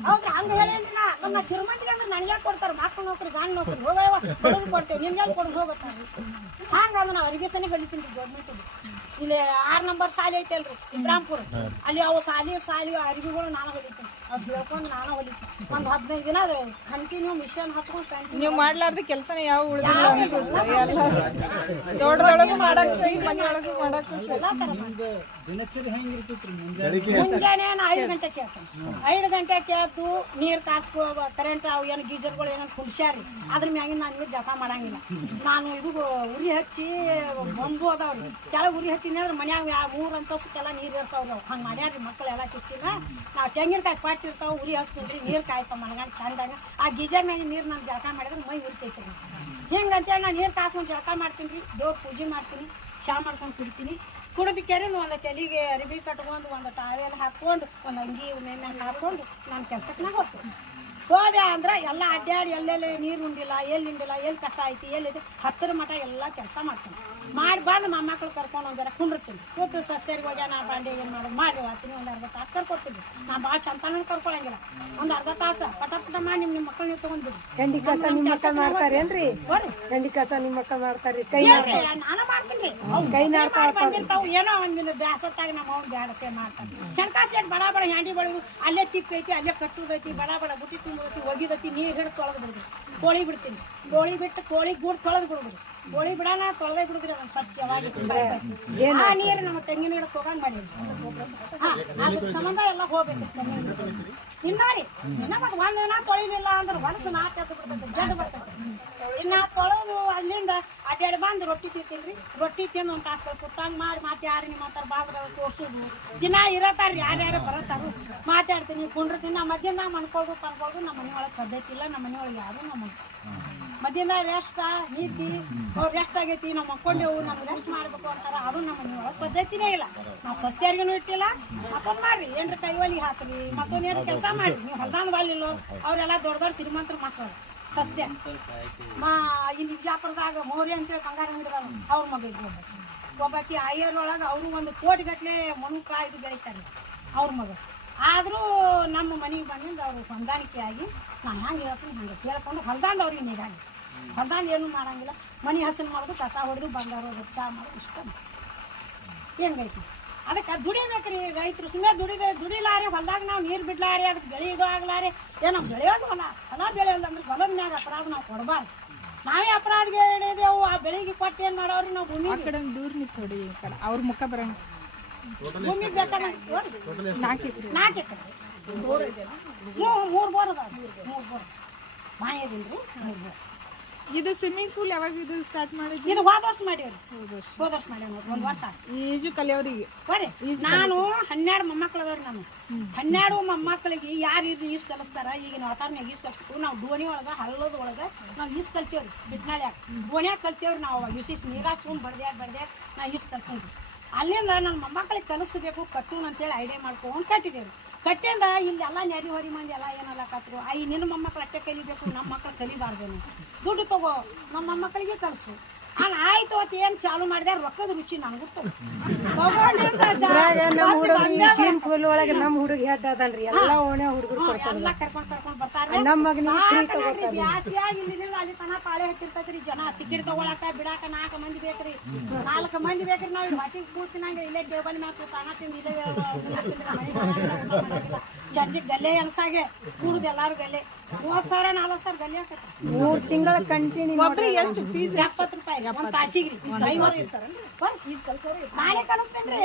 ಹೌದ್ರಿ, ಹಂಗೆ ಹೇಳೇನ್ರಿ. ನಮ್ಮ ಶ್ರೀಮಂತಿಗೆ ಅಂದ್ರೆ ನನಗೆ ಕೊಡ್ತಾರೆ, ಮಕ್ಕಳು ನೌಕರಿ, ಗಂಡು ನೌಕರಿ, ಹೋಗವ ಬಡವ್ರು ಕೊಡ್ತೇವೆ, ನಿಮ್ಗೆ ಕೊಡೋದು ಹೋಗ್ತಾರೆ. ಹಂಗಂದ್ರೆ ನಾವು ಅರಿವಿ ಸನಿ ಹೊಲಿತೀನಿ ರೀ ಗೌರ್ಮೆಂಟ್. ಇಲ್ಲಿ 6 ನಂಬರ್ ಶಾಲೆ ಐತೆ ಅಲ್ರಿ ಇಬ್ರಾಂಪುರ, ಅಲ್ಲಿ ಅವು ಸಾಲಿ ಅರಿವಿಗಳು ನಾನು ಹೊಲಿತೀನಿ. ಅದು ಹೇಳ್ಕೊಂಡು ನಾನು ಹೊಲಿತೀನಿ. ಒಂದು 15 ದಿನ ಕಂಟಿನ್ಯೂ ಮಿಷನ್ ಹಚ್ಕೊಂಡು ಕಂಟಿನ್ಯೂ ನೀವು ಮಾಡ್ಲಾರ್ದ ಕೆಲಸನ ಯಾವ ಉಳಿದಿಲ್ಲ ಅನ್ಸುತ್ತೆ ಎಲ್ಲ ತೋಟದೊಳಗೂ ಮಾಡಕ್ ಸೈ ಮನೆಯೊಳಗೂ ಮಾಡಕ್ ಮುಂಜಾನೆ 5 ಗಂಟೆಗೆ ಕೇಳ್ತೇನೆ. 5 ಗಂಟೆಗೆ ಎದ್ದು ನೀರು ಕಾಸ್ಕೊ ಕರೆಂಟ್ ಅವು ಏನು ಗೀಜರ್ಗಳು ಏನೋ ಕುಡ್ಸ್ಯಾರಿ ಅದ್ರ ಮ್ಯಾಗಿನ ನಾನು ನೀರು ಜಳಕ ಮಾಡಂಗಿಲ್ಲ. ನಾನು ಇದು ಉರಿ ಹಚ್ಚಿ ಬಂಬು ಅದಾವ್ರಿ ಕೆಳಗೆ ಉರಿ ಹಚ್ಚಿನಿ ಅಂದ್ರೆ ಮನ್ಯಾಗ 3 ಅಂತಸ್ತೆಲ್ಲ ನೀರು ಇರ್ತಾವ್ರಿ. ಹಂಗೆ ಮಾಡ್ಯಾರ್ರಿ ಮಕ್ಕಳೆಲ್ಲ ಚಿಕ್ಕಿನ. ನಾವು ತೆಂಗಿನಕಾಯಿ ಪಾಟಿರ್ತಾವೆ ಉರಿ ಹಚ್ತೀನಿ ನೀರು ಕಾಯ್ತಾವ ಮನಗಂಡು ಚಂದಾಗ. ಆ ಗೀಜರ್ ಮ್ಯಾಗಿನ ನೀರು ನಾನು ಜಳಕ ಮಾಡಿದ್ರೆ ಮೈ ಉರಿತೈತಿ ರೀ. ಹಿಂಗಂತೇಳಿ ನಾನು ನೀರು ಕಾಸ್ಕೊಂಡು ಜಳಕ ಮಾಡ್ತೀನಿ ರೀ. ದೇವ್ರ ಪೂಜೆ ಮಾಡ್ತೀನಿ, ಚಾ ಮಾಡ್ಕೊಂಡು ಕುಡಿತೀನಿ. ಕುಡಿದು ಕೆರೆದು ಒಂದು ತಲೆಗೆ ಅರಿಬಿ ಕಟ್ಕೊಂಡು ಒಂದು ಟಾವೆಲ್ ಹಾಕ್ಕೊಂಡು ಒಂದು ಅಂಗಿ ಮ್ಯಾಗ ಹಾಕ್ಕೊಂಡು ನಾನು ಕೆಲ್ಸಕ್ಕೆ ಹೋಗ್ತೀನಿ. ಹೋದೆ ಅಂದ್ರೆ ಎಲ್ಲ ಅಡ್ಡಾಡಿ ಎಲ್ಲೆಲ್ಲಿ ನೀರು ಉಂಡಿಲ್ಲ, ಎಲ್ಲಿ ಉಂಡಿಲ್ಲ, ಎಲ್ಲಿ ಕಸ ಐತಿ, ಎಲ್ಲಿದೆ 10 ಮಠ ಎಲ್ಲ ಕೆಲಸ ಮಾಡ್ತೀನಿ. ಮಾಡಿ ಬಂದು ಮೊಮ್ಮಕ್ಳು ಕರ್ಕೊಂಡು ಒಂದರ ಕುಂಡಿರ್ತೀನಿ. ಕೂತು ಸಸ್ತೇರಿಗೆ ಹೋಗ್ಯ ನಾ ಬಾಂಡೆ ಏನು ಮಾಡೋದು ಮಾಡಿ ಹೋಗ್ತೀನಿ. ಒಂದು ಅರ್ಧ ತಾಸು ಕರ್ಕೊಡ್ತೀನಿ. ನಾ ಭಾಳ ಚಂತನ ಕರ್ಕೊಳಂಗಿಲ್ಲ. ಒಂದು ಅರ್ಧ ತಾಸು ಪಟ ಪಟ ಮಾಡಿ ನಿಮ್ಮ ಮಕ್ಕಳು ನೀವು ತೊಗೊಂಡ್ಬಿಡಿ. ಹೆಂಡಿ ಕಸ ನಿಮ್ಮ ಮಕ್ಕಳು ಮಾಡ್ತಾರೇನ್ರಿ? ಹೆಂಡಿ ಕಸ ನಿಮ್ಮ ಮಕ್ಕಳು ಮಾಡ್ತಾರ್ರಿ? ಕೈ ನಾನು ಮಾಡ್ತೀನಿ ರೀ. ಕೈ ಬಂದಿರ್ತಾವು ಏನೋ ಒಂದು ಬ್ಯಾಸತ್ತಾಗ ನಮ್ಮ ಅವ್ನು ಬ್ಯಾಡತೆ ಮಾಡ್ತಾನೆ. ಕೆಣಕಾಸಿ ಬಡ ಬಡ ಹ್ಯಾಂಡಿ ಬಳಿದು ಅಲ್ಲೇ ತಿಪ್ಪೈತಿ, ಅಲ್ಲೇ ಕಟ್ಟುದೈತಿ, ಬಡ ಬಡ ಬುಟ್ಟಿ ತುಂಬೈತಿ, ಒಗಿದೈತಿ, ನೀರು ಹಿಡಿದು ತೊಳೆದು ಬಿಡ್ತೀನಿ. ಕೋಳಿ ಬಿಡ್ತೀನಿ. ಕೋಳಿ ಬಿಟ್ಟು ಕೋಳಿ ಗೂಡು ತೊಳೆದು ಬಿಡ್ಬಿಡಿ. ಕೋಳಿ ಬಿಡೋಣ ತೊಳೆದೇ ಬಿಡುದ್ರಿ ಅದನ್ನು ಸ್ವಚ್ಛವಾಗಿ. ಆ ನೀರು ನಮ್ಮ ತೆಂಗಿನ ಗಿಡ ತೊಗೊಂಡು ಮಾಡಿ ಅದ್ರ ಸಂಬಂಧ ಎಲ್ಲ ಹೋಗ್ಬೇಕು. ತೆಂಗಿನ ಗಿಡ ಇನ್ನೋರಿ ಇನ್ನ ಮತ್ತೆ 1 ದಿನ ತೊಳಿಲಿಲ್ಲ ಅಂದ್ರೆ ವರ್ಷ 4 ಎದ್ದು ಬಿಡ್ತೈತೆ, ಜಡ್ ಬರ್ತೈತೆ. ಇನ್ನು ತೊಳೆದು ಅಲ್ಲಿಂದ ಅಡ್ಡಾಡಿ ಬಂದು ರೊಟ್ಟಿ ತಿಂತೀನಿ. ರೊಟ್ಟಿ ತಿಂದು ಒಂದು ತಾಸು ಕೂತಂಗೆ ಮಾಡಿ ಮತ್ತೆ ಯಾರು ನಿಮ್ಮ ಮಾತಾಡ ಬಾದ್ರ ತೋರ್ಸೋದು ದಿನ ಇರತ್ತಾರ್ರಿ. ಯಾರ್ಯಾರು ಬರತ್ತಾರು ಮಾತಾಡ್ತೀನಿ, ಕುಂಡಿರ್ತೀನಿ. ನಾ ಮಧ್ಯಾಹ್ನ ಮನ್ಕೊಳ್ದು ಪನ್ಕೊಳ್ದು ನಮ್ಮ ಮನೆ ಒಳಗೆ ಪದ್ಧತಿ ಇಲ್ಲ. ನಮ್ಮ ಮನೆ ಒಳಗೆ ಯಾರು ನಮ್ಮ ಮಧ್ಯಾಹ್ನ ರೆಸ್ಟ್ ನೀತಿ ಅವ್ರು ರೆಸ್ಟ್ ಆಗೈತಿ, ನಾವು ಮಕ್ಕೊಂಡೇವು, ನಮ್ಗೆ ರೆಸ್ಟ್ ಮಾಡ್ಬೇಕು ಅಂತಾರೆ. ಅದು ನಮ್ಮ ಮನೆ ಒಳಗೆ ಪದ್ಧತಿನೇ ಇಲ್ಲ. ನಾವು ಸಸ್ತ್ಯಾರಿಗೂ ಇಟ್ಟಿಲ್ಲ. ಮತ್ತೊಂದು ಮಾಡ್ರಿ ಏನ್ರ ಕೈವಲಿ ಹಾಕ್ರಿ, ಮತ್ತೊಂದು ಏನು ಕೆಲಸ ಮಾಡ್ರಿ. ನೀವು ಹೊಲ್ದಾನ ಬಾಲಿಲ್ಲೋ ಅವರೆಲ್ಲ ದೊಡ್ಡ ದೊಡ್ಡ ಶ್ರೀಮಂತರ ಮಕ್ಕಳು ಸಸ್ತ್ಯ. ಇಲ್ಲಿ ಬಿಜಾಪುರದಾಗ ಮೋರಿ ಅಂತೇಳಿ ಬಂಗಾರ ಅಂಗಡಿದಾವ ಅವ್ರ ಮಗಳಿಗೆ ಒಬ್ಬಾಕಿ ಅಯ್ಯರೊಳಗೆ ಅವರು ಒಂದು ಕೋಟಿಗಟ್ಟಲೆ ಮನುಕ ಇದು ಬೆಳಿತಾರೆ ಅವ್ರ ಮಗಳು. ಆದರೂ ನಮ್ಮ ಮನೆಗೆ ಬಂದಿಂದ ಅವರು ಹೊಂದಾಣಿಕೆ ಆಗಿ ನಾನು ಹಂಗೆ ಹೇಳ್ತೀನಿ ಹಂಗೆ ಕೇಳ್ಕೊಂಡು ಹೊಲ್ದಾಂಡ ಅವ್ರಿಗೆ ನೀಡಾಗಿ ಹೊಲ್ದಾಂಡ ಏನೂ ಮಾಡೋಂಗಿಲ್ಲ. ಮನೆ ಹಸನು ಮಾಡೋದು, ಕಸ ಹೊಡೆದು, ಬಂಗಾರ ಹೊಡೆದು, ಚಾ ಮಾಡೋದು ಇಷ್ಟ ಹೆಂಗೈತಿ. ಅದಕ್ಕೆ ದುಡಿಬೇಕ್ರಿ ರೈತರು. ಸುಮ್ಮನೆ ದುಡಿಲಾರೆ ಹೊಲ್ದಾಗ ನಾವು ನೀರು ಬಿಡ್ಲಾರೆ, ಅದಕ್ಕೆ ಬೆಳೆ ಇದು ಆಗ್ಲಾರೆ. ಏನೋ ಬೆಳೆಯೋದು ಹೊಲ ಬೆಳೆಯೋಲ್ಲ ಅಂದ್ರೆ ಹೊಲದ ಮ್ಯಾಗ ಅಪರಾಧ ನಾವು ಕೊಡಬಾರ್ದು. ನಾವೇ ಅಪರಾಧಿಗೆ ಹೇಳಿದೆವು. ಆ ಬೆಳೆಗೆ ಕೊಟ್ಟು ಏನು ಮಾಡೋರಿ ನಾವು ಭೂಮಿ ಕಡೆ ದೂರ ನಿಂತು ನೋಡಿ ಅವ್ರ ಮುಖ ಬರಂಗ ಭೂಮಿ ಬೇಕಾದ್ರೆ 4 ಎಕರೆ 3 ಬೋರ್ ಅದಾವ. 3 ಬೋರ್ ಮಾಯದಿಲ್ರಿ 3 ಬೋರ್. ಇದು ಸ್ವಿಮ್ಮಿಂಗ್ ಪೂಲ್ ಯಾವಾಗ ಇದು ಸ್ಟಾರ್ಟ್ ಮಾಡಿದ್ವಿ? ಇದು ಹೋದ ವರ್ಷ ಮಾಡೇವ್ರಿ. ಹೋದ ವರ್ಷ ಮಾಡ್ಯಾವ 1 ವರ್ಷ ಈಜು ಕಲಿಯೋರಿಗೆ ಬರ್ರಿ. ನಾನು 12 ಮೊಮ್ಮಕ್ಳು ಅದಾವ್ರಿ. ನಾನು 12 ಮೊಮ್ಮಕ್ಕಳಿಗೆ ಯಾರು ಈಜು ಕಲಿಸ್ತಾರ. ಈಗಿನ ವಾತಾವರಣ ಈಜು ಕಲಿಸ್ಬೇಕು. ನಾವು ಡೋಣಿ ಒಳಗೆ ಹಳ್ಳದ ಒಳಗೆ ನಾವು ಈಜು ಕಲ್ತೇವ್ರಿ. ಬಿಟ್ನಾಳ್ಯಾಗ ಡೋಣ್ಯಾಗ ಕಲ್ತೇವ್ರಿ. ನಾವು ಯೂಸಿಸ್ ನೀರಾಗ ಸುಮ್ಮನೆ ಬಡ್ದ್ಯಾಗ ನಾವು ಈಜು ಕಲ್ತ್ಕೊಂಡ್ರಿ. ಅಲ್ಲಿಂದ ನನ್ನ ಮೊಮ್ಮಕ್ಕಳಿಗೆ ಕಲಿಸ್ಬೇಕು ಕಟ್ಟೋಣ ಅಂತೇಳಿ ಐಡಿಯಾ ಮಾಡ್ಕೊಂಡು ಕಟ್ಟಿದ್ದೇವೆ. ಕಟ್ಟಿಂದ ಇಲ್ಲಿ ಎಲ್ಲ ನೆರೆ ಹೊರಿ ಮಂದಿ ಎಲ್ಲ ಏನೆಲ್ಲ ಕಟ್ಟರು. ನಿನ್ನ ಮೊಮ್ಮಕ್ಕಳು ಅಟ್ಟೆ ಕಲಿಬೇಕು, ನಮ್ಮ ಮಕ್ಕಳು ಕಲಿಬಾರ್ದೇನು, ದುಡ್ಡು ತಗೋ ನಮ್ಮ ಮೊಮ್ಮಕ್ಕಳಿಗೆ ಕಲಿಸು. ಆಯ್ತು ಅವತ್ತು ಏನು ಚಾಲು ಮಾಡಿದೆ ರೊಕ್ಕದ ರುಚಿ ನನಗೂ ಒಳಗೆ ನಮ್ಮ ಹುಡುಗ ಹೆಡ್ ಅದಲ್ರಿ. ಎಲ್ಲ ಓಣೆ ಹುಡುಗರು ಎಲ್ಲ ಕರ್ಕೊಂಡು ಬರ್ತಾರೆ. ನಮ್ಮ ಮಗನಿಗೆ ಬ್ಯಾಸಿಯಾಗಿ ಇಲ್ಲಿಲ್ಲ ಅಲ್ಲಿ ತನ ಪಾಳೆ ಹತ್ತಿರ್ತೈತ್ರಿ. ಜನ ಟಿಕೆಟ್ ತಗೊಳಕ ಬಿಡಾಕ 4 ಮಂದಿ ಬೇಕ್ರಿ. 4 ಮಂದಿ ಬೇಕ್ರಿ. ನಾವು ಹೊಟ್ಟಿಗೆ ಕೂತಿನಂಗ ಇಲ್ಲೇ ಟೇಬಲ್ ಮ್ಯಾಗ ಕೂತಾನ ತಿಂದು ಇಲ್ಲೇ ಚರ್ಜಿ ಗಲ್ಲೆ ಎಲ್ಸಾಗೆ ಕೂಡುದು ಎಲ್ಲಾರು ಗಲ್ಲೆ 30,000 40,000 ಗಲ್ಲೆ ಹಾಕತ್ತ. 3 ತಿಂಗಳ ಕಂಟಿನ್ಯೂ ಒಬ್ರಿಗೆ ಎಷ್ಟು ಫೀಸ್? 70 ರೂಪಾಯಿ ಒಂದು ತಾಸಿಗ್ರಿ. 50 ಇರ್ತಾರನ್ರಿ. ನಾಳೆ ಕಲಿಸ್ತೇನ್ರಿ.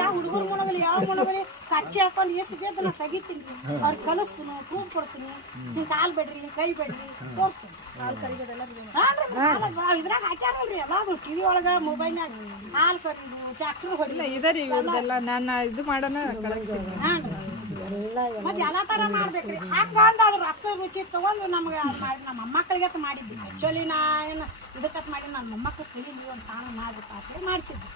ಯಾವ ಹುಡುಗರು ಮುಣಗಲಿ ಯಾವ ಮುಣಗಲಿ ಕಚ್ಚಿ ಹಾಕೊಂಡು ಎಷ್ಟು ಬೇದ ನಾ ತೆಗಿತೀನಿ. ಅವ್ರಿಗೆ ಕಲಿಸ್ತೀನಿ, ಕೂಗ್ ಕೊಡ್ತೀನಿ. ನೀವು ಕಾಲು ಬಿಡ್ರಿ, ಕೈ ಬಿಡ್ರಿ ತೋರಿಸ್ತೀನಿ. ಇದ್ರಾಗ ಹಾಕ್ಯಾರಲ್ರಿ ಎಲ್ಲಾದ್ರು ಟಿವಿ ಒಳಗ ಮೊಬೈಲ್ನಾಗ ಹಾಲು ಕರೀದು ಟ್ಯಾಕ್ಟರ್ ಹೊಡಿಲ್ಲ ಇದರಿ ಇವ್ರದೆಲ್ಲ ನಾನು ಇದು ಮಾಡೋಣ ಕಳಿಸ್ತೀನಿ. ಮತ್ತೆ ಎಲ್ಲ ತರ ಮಾಡ್ಬೇಕ್ರಿ. ಹಂಗಂದ ಅದ್ರ ರೊಕ್ಕ ರುಚಿ ತಗೊಂಡು ನಮ್ಗೆ ನಮ್ಮ ಮೊಮ್ಮಕ್ಕಳಿಗೆ ಮಾಡಿದ್ವಿ. ಆ್ಯಕ್ಚುಲಿ ನಾ ಏನು ಇದಕ್ಕತ್ ಮಾಡಿ ನನ್ನ ಮೊಮ್ಮಕ್ಕಳು ಕಲಿಲಿ ಒಂದು ಸಾಣ ಮಾಡ್ಬೇಕು ಅಂತೇಳಿ ಮಾಡಿಸಿದ್ವಿ.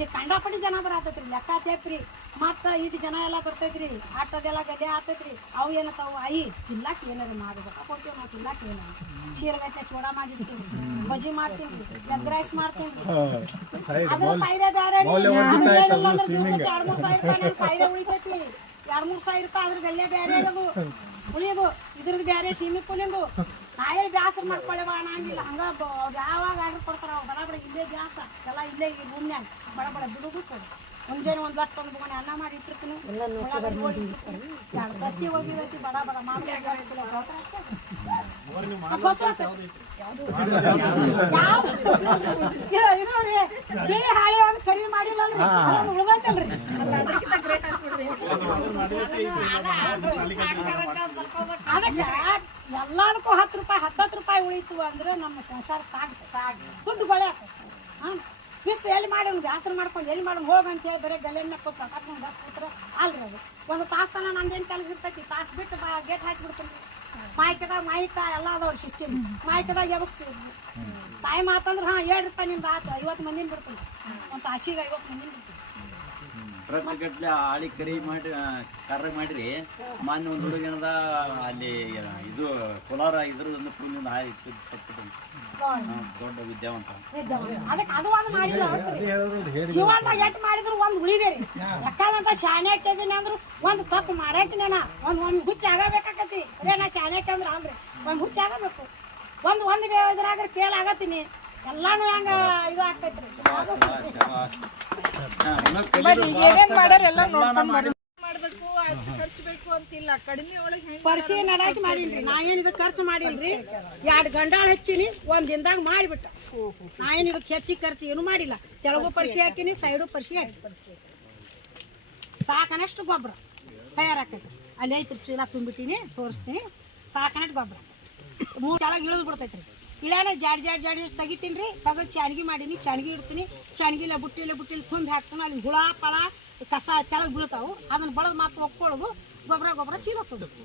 ಈಗ ಕಂಡಾಪಟ್ಟಿ ಜನ ಬರತೈತ್ರಿ. ಲೆಕ್ಕ ತೇಪ್ರಿ. ಮತ್ತು ಇಟ್ಟು ಜನ ಎಲ್ಲ ಬರ್ತೈತ್ರಿ. ಆಟೋದೆಲ್ಲ ಗದ್ದೆ ಆತೈತ್ರಿ. ಅವು ಏನತ್ತಾವು ಅಯ್ಯಿ ತಿನ್ನಕ್ಕೆ ಏನಾರು ಮಾಡ್ಬೇಕು ಕೊಡ್ತೀವಿ. ನಾವು ತಿನ್ನಕ್ಕೆ ಏನ ಶೀರಗಟ್ಟಲೆ ಚೂಡ ಮಾಡಿರ್ತೀವಿ, ಬಜ್ಜಿ ಮಾಡ್ತೀನಿ, ಎಗ್ ರೈಸ್ ಮಾಡ್ತೀನಿ. ಅದ್ರ ಫಾಯ್ದೆ ಬೇರೆ. ದಿವಸಕ್ಕೆ 2-3 ಸಾವಿರ ರೂಪಾಯಿ ಫಾಯ್ದೆ ಉಳಿತೈತಿ. 2-3 ಸಾವಿರ ರೂಪಾಯಿ ಅದ್ರ ಬೆಲೆ ಬೇರೆ ಇರೋದು ಉಳಿಯೋದು. ಇದ್ರದ್ದು ಬೇರೆ ಸೀಮೆ ಪುಲಿಂದು. ನಾಳೆ ಬ್ಯಾಸರ ಮಾಡ್ಕೊಳ್ಳೇವ ಅನ್ನಂಗಿಲ್ಲ. ಹಂಗೆ ಅವ್ರು ಯಾವಾಗ ಆರ್ಡ್ರ್ ಕೊಡ್ತಾರ ಅವ್ರು ಬಡ ಬಡ ಇಲ್ಲೇ ಬ್ಯಾಸ ಎಲ್ಲ ಇಲ್ಲೇ ಈ ರೂಮ್ನ್ಯಾಗ ಬಡ ಬಡ ಬಿಡುದು ಕೊಡು. ಮುಂಜಾನೆ ಒಂದು ಲಕ್ಷ ಒಂದು ಬೊಗಣೆ ಅನ್ನ ಮಾಡಿ ಇಟ್ಟಿರ್ತೀನಿ ಎರಡು ತತ್ತಿ ಹೋಗಿದೈತಿ ಬಡ ಬಡ ಮಾಮೂಲಿ ಹಾಳೆ ಒಂದು ಖರೀದಿ ಮಾಡಿಲ್ಲ ಉಳ್ದೈತಲ್ರಿ ಅದಕ್ಕಿಂತ ಗ್ರೇಟ್ ಆಗ್ಬಿಡ್ರಿ ಅದಕ್ಕೆ ಎಲ್ಲದಕ್ಕೂ 10 ರೂಪಾಯಿ 10 ರೂಪಾಯಿ ಉಳಿತು ಅಂದ್ರೆ ನಮ್ಮ ಸಂಸಾರ ಸಾಕು ದುಡ್ಡು ಬಳೆ ಹಾಂ ಬಿಸ್ ಎಲ್ಲಿ ಮಾಡಿ ಒಂದು ಬ್ಯಾಸರ ಮಾಡ್ಕೊಂಡು ಎಲ್ಲಿ ಮಾಡಿ ಹೋಗಂತೇಳಿ ಬರೀ ಗಲೆನ್ನ ಕೂತ್ಕೊಂಡು ಕರ್ಕೊಂಡು ಕೂತ್ರೆ ಅಲ್ರಿ ಅದು ಒಂದು ತಾಸು ತನ ನಂದೇನು ಕೆಲಸ ಇರ್ತೈತಿ ತಾಸು ಬಿಟ್ಟು ಗೇಟ್ ಹಾಕಿಬಿಡ್ತೀನಿ ಮಾಯ್ಕದಾಗ ಮಾಹಿತ ಎಲ್ಲ ಅದಾವ್ರಿ ಸಿಸ್ಟಮ್ ಮಾಯ್ಕದಾಗ ವ್ಯವಸ್ಥೆ ತಾಯಿ ಮಾತಂದ್ರೆ ಹಾಂ 7 ರೂಪಾಯಿ ನಿಮ್ದು ಆತು 50 ಮಂದಿನ ಬಿಡ್ತೀನಿ ಒಂದು ತಾಸಿಗೆ 50 ಮಂದಿನ ಬಿಡ್ತೀನಿ ಟ್ರಕ್ಗಟ್ಲೆ ಆಳಿ ಕರಿ ಮಾಡಿ ಕರ್ರ ಮಾಡಿರಿ ಮಾನ್ಯ ಒಂದು ಹುಡುಗನದ ಅಲ್ಲಿ ಇದು ಕೋಲಾರ ಇದ್ರದೊಂದು ಪುಣ್ಯದ ಆಯ್ತು ಸತ್ತು ದೊಡ್ಡ ವಿದ್ಯಾವಂತ ಅದಕ್ಕೆ ಅದು ಒಂದು ಮಾಡಿಲ್ಲ ಜೀವನದಾಗ ಎಟ್ಟು ಮಾಡಿದ್ರು ಒಂದು ಉಳಿದೇರಿ ಯಾಕಂದಂತ ಶಾನೆ ಹಾಕಿದೀನಿ ಅಂದ್ರೆ ಒಂದು ತಪ್ಪು ಮಾಡಾಕಿನ ಒಂದು ಹುಚ್ಚ ಆಗಬೇಕಾಕತಿ ಅದೇ ನಾ ಶಾನೆ ಹಾಕಂದ್ರೆ ಅಲ್ರಿ ಒಂದು ಹುಚ್ಚ ಆಗಬೇಕು ಒಂದು ಇದ್ರಾಗ ಫೇಲ್ ಆಗತ್ತೀನಿ ಎಲ್ಲಾನು ಹಂಗ ಇದು ಆಗ್ತೈತ್ರಿ ಏನೇನ್ ಮಾಡ್ಯಾರ ಎಲ್ಲ ನೋಡ್ಕೊಂಡು ಮಾಡ್ಬೇಕು ಅಷ್ಟು ಖರ್ಚು ಬೇಕು ಅಂತಿಲ್ಲ ಕಡಿಮೆ ಒಳಗೆ ಪರಿಶಿ ನಡಾಕಿ ಮಾಡಿಲ್ರಿ ನಾ ಏನಿದು ಖರ್ಚು ಮಾಡಿಲ್ರಿ 2 ಗಂಡಾಳ ಹಚ್ಚಿನಿ ಒಂದ್ ದಿನದಾಗ ಮಾಡಿಬಿಟ್ಟ ನಾ ಏನಿದಕ್ಕೆ ಹೆಚ್ಚಿಗೆ ಖರ್ಚು ಏನು ಮಾಡಿಲ್ಲ ತೆಳಗು ಪರಿಶಿ ಹಾಕಿನಿ ಸೈಡು ಪರಿಶಿ ಹಾಕಿ ಸಾಕನಷ್ಟು ಗೊಬ್ಬರ ತಯಾರಾಕೈತಿ ಅಲ್ಲಿ ಐತಿ ಚೀಲ ತುಂಬಿಟ್ಟಿನಿ ತೋರಿಸ್ತೀನಿ ಸಾಕನಷ್ಟು ಗೊಬ್ಬರ 3 ಕೆಳಗೆ ಇಳಿದು ಬಿಡ್ತೈತ್ರಿ ಇಳ್ಯಾನ ಜಾಡಿ ತೆಗಿತೀನಿ ರೀ ತೆಗೆದು ಚಾಣ್ಗಿ ಮಾಡೀನಿ ಚಾಣ್ಗಿ ಇಡ್ತೀನಿ ಚಾಣ್ಗಿಲ್ಲ ಬುಟ್ಟಿಲಿ ತುಂಬಿ ಹಾಕ್ತೀನಿ ಅಲ್ಲಿ ಹುಳ ಪಳ ಕಸ ತೆಳಗೆ ಬೀಳ್ತಾವು ಅದನ್ನ ಬಳದು ಮಾತು ಒಕ್ಕೊಳ್ಳೋದು ಗೊಬ್ಬರ ಚೀಲ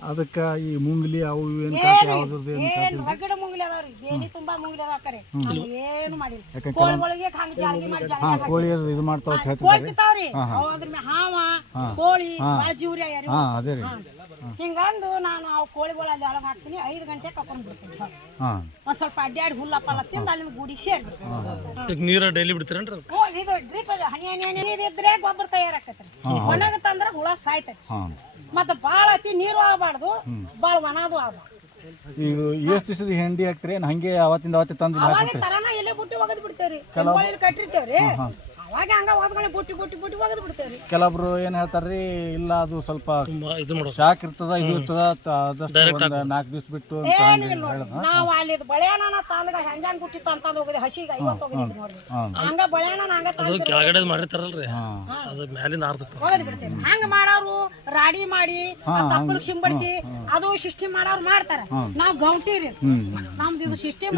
ಅದಕ್ಕೆ ಈ ಮುಂಗ್ಲಿ ಅವು ಏನು ರಗಡ ಮುಂಗ್ಲಿ ಅದಾವ್ರಿ ಬೇಲಿ ತುಂಬಾ ಮುಂಗ್ಲಿ ಅದಾವ್ರಿ ಏನು ಮಾಡಿಲ್ಲ ಕೋಳಿಗಳಿಗೆ ಹಂಗ ಜಾಳ್ಗಿ ಮಾಡಿ ಕೋಳಿ ಇದು ಮಾಡ್ತಾವ ಕೋಳಿ ತಿಂತಾವ್ರಿ ಅದ್ರ ಮೇಲೆ ಹಾವ ಕೋಳಿ ಭಾಳ ಜೀವ್ರಿ ಯಾರು ಹಿಂಗಂದು ನಾನು ಆ ಕೋಳಿಗಳು ಅಲ್ಲಿ ಒಳಗೆ ಹಾಕ್ತೀನಿ 5 ಗಂಟೆ ಕರ್ಕೊಂಡು ಬಿಡ್ತೀನಿ ಒಂದ್ ಸ್ವಲ್ಪ ಅಡ್ಡಾಡಿ ಹುಲ್ಲಪ್ಪಲ್ಲ ತಿಂದು ಅಲ್ಲಿಂದ ಗೂಡಿ ಸೇರ್ಬಿಡ್ತೀನಿ ನೀರ ಡೈಲಿ ಬಿಡ್ತೀರೇನ್ರಿ ಇದು ಡ್ರಿಪ್ ಹನಿ ಇದ್ರೆ ಗೊಬ್ಬರ ತಯಾರಾಕೈತ್ರಿ ಒಣಗತ್ತಂದ್ರ ಹುಳ ಸಾಯ್ತೈತಿ ಮತ್ತೆ ಬಾಳ ಅತಿ ನೀರು ಆಗಬಾರ್ದು ಬಾಳ ಒಣದು ಆಗಬಾರ್ದು ಈಗ ಎಷ್ಟು ದಿವಸದ ಹೆಂಡಿ ಹಾಕ್ತಿರಿ ಹಂಗೆ ಅವತ್ತಿಂದ ತಂದು ಅವಾಗ ತರನ ಇಲ್ಲೇ ಬುಟ್ಟಿ ಒಗದ್ ಬಿಡ್ತೇವ್ರಿ ಕಟ್ಟಿರ್ತೇವ್ರಿ ಅವಾಗ ಹಂಗ ಒದ್ಗಣೆ ಬುಟ್ಟಿ ಒಗದ್ ಬಿಡ್ತೇವ್ರಿ ಕೆಲವೊಬ್ರು ಏನ್ ಹೇಳ್ತಾರ್ರಿ ಇಲ್ಲ ಅದು ಸ್ವಲ್ಪ ಶಾಕ್ ಇರ್ತದ ಇದು ಇರ್ತದ ಆದಷ್ಟು 4 ದಿವಸ ಬಿಟ್ಟು ನಾವು ಅಲ್ಲಿ ಬಳೆಯಣ್ಣ ತಂದಾಗ ಹೆಂಗ್ ಗುಟ್ಟಿತ್ತು ಅಂತ ಹೋಗಿದೆ ಹಸಿಗೆ 50 ಹೋಗಿದ್ವಿ ನೋಡ್ರಿ ಹಂಗ ಬಳೆಯಣ್ಣ ಹಂಗ ಕೆಳಗಡೆ ಮಾಡಿರ್ತಾರಲ್ರಿ ಅದು ಮ್ಯಾಲಿಂದ ಆರ್ತೈತಿ ಒಗದ್ ಬಿಡ್ತೇವೆ ಹಂಗ ಮಾಡೋರು ರಾಡಿ ಮಾಡಿ ತಪ್ಪಲ್ ಸಿಂಬಡಿಸಿ ಅದು ಸಿಸ್ಟಮ್ ಮಾಡೋರು ಮಾಡ್ತಾರ ನಾವು ಗೌಂಟಿ ರೀ ನಮ್ದು ಇದು ಸಿಸ್ಟಮ್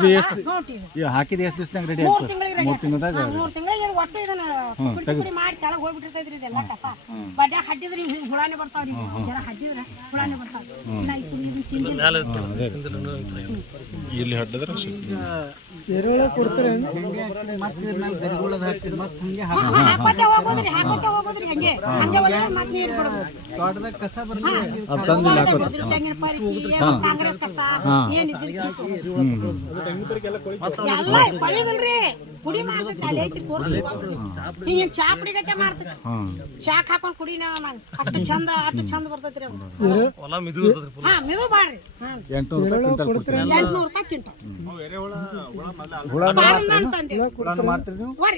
ಗೌಂಟಿ ಹಾಕಿದ ಎಷ್ಟು ದಿವಸನಾಗ ರೆಡಿ 3 ತಿಂಗಳಿಗೆ ಒಟ್ಟು ಇದನ್ನ ಪುಡಿ ಮಾಡಿ ಕೆಳಗೆ ಹೋಗ್ಬಿಟ್ಟಿರ್ತೈತ್ರಿ ಇದೆಲ್ಲ ಕಸ ಬಡ್ಯಾಗ ಹಡ್ಡಿದ್ರಿ ಹುಳಾನೆ ಬರ್ತಾವ್ರಿ ಜರ ಹಡ್ಡಿದ್ರೆ ಹುಳಾನೆ ಬರ್ತಾವ್ರಿ ಇಲ್ಲಿ ಹಡ್ಡದ್ರ ಹೋಗೋದ್ರಿ ಹಂಗೆ ಮತ್ತೆ ನೀರು ಬಿಡೋದು ತೆಂಗಿನ ಪರಿಕಿ ಕಾಂಗ್ರೆಸ್ ಕಸ ಏನಿದ್ರಿ ಎಲ್ಲ ಕೊಳಿದಲ್ರಿ ಪುಡಿ ಮಾಡ್ಬೇಕು ಅಲ್ಲಿ ಐತಿ ಹಿಂಗ ಚಾ ಪುಡಿಗತ್ತೆ ಮಾಡ್ತೈತಿ ಚಾಕ್ ಹಾಕೊಂಡ್ ಕುಡಿನ ಅಷ್ಟು ಚಂದ ಬರ್ತೈತ್ರಿ ಅದು ಹಾ ಮಿದು ಮಾಡ್ರಿ 800 ರೂಪಾಯಿ ಕ್ವಿಂಟಲ್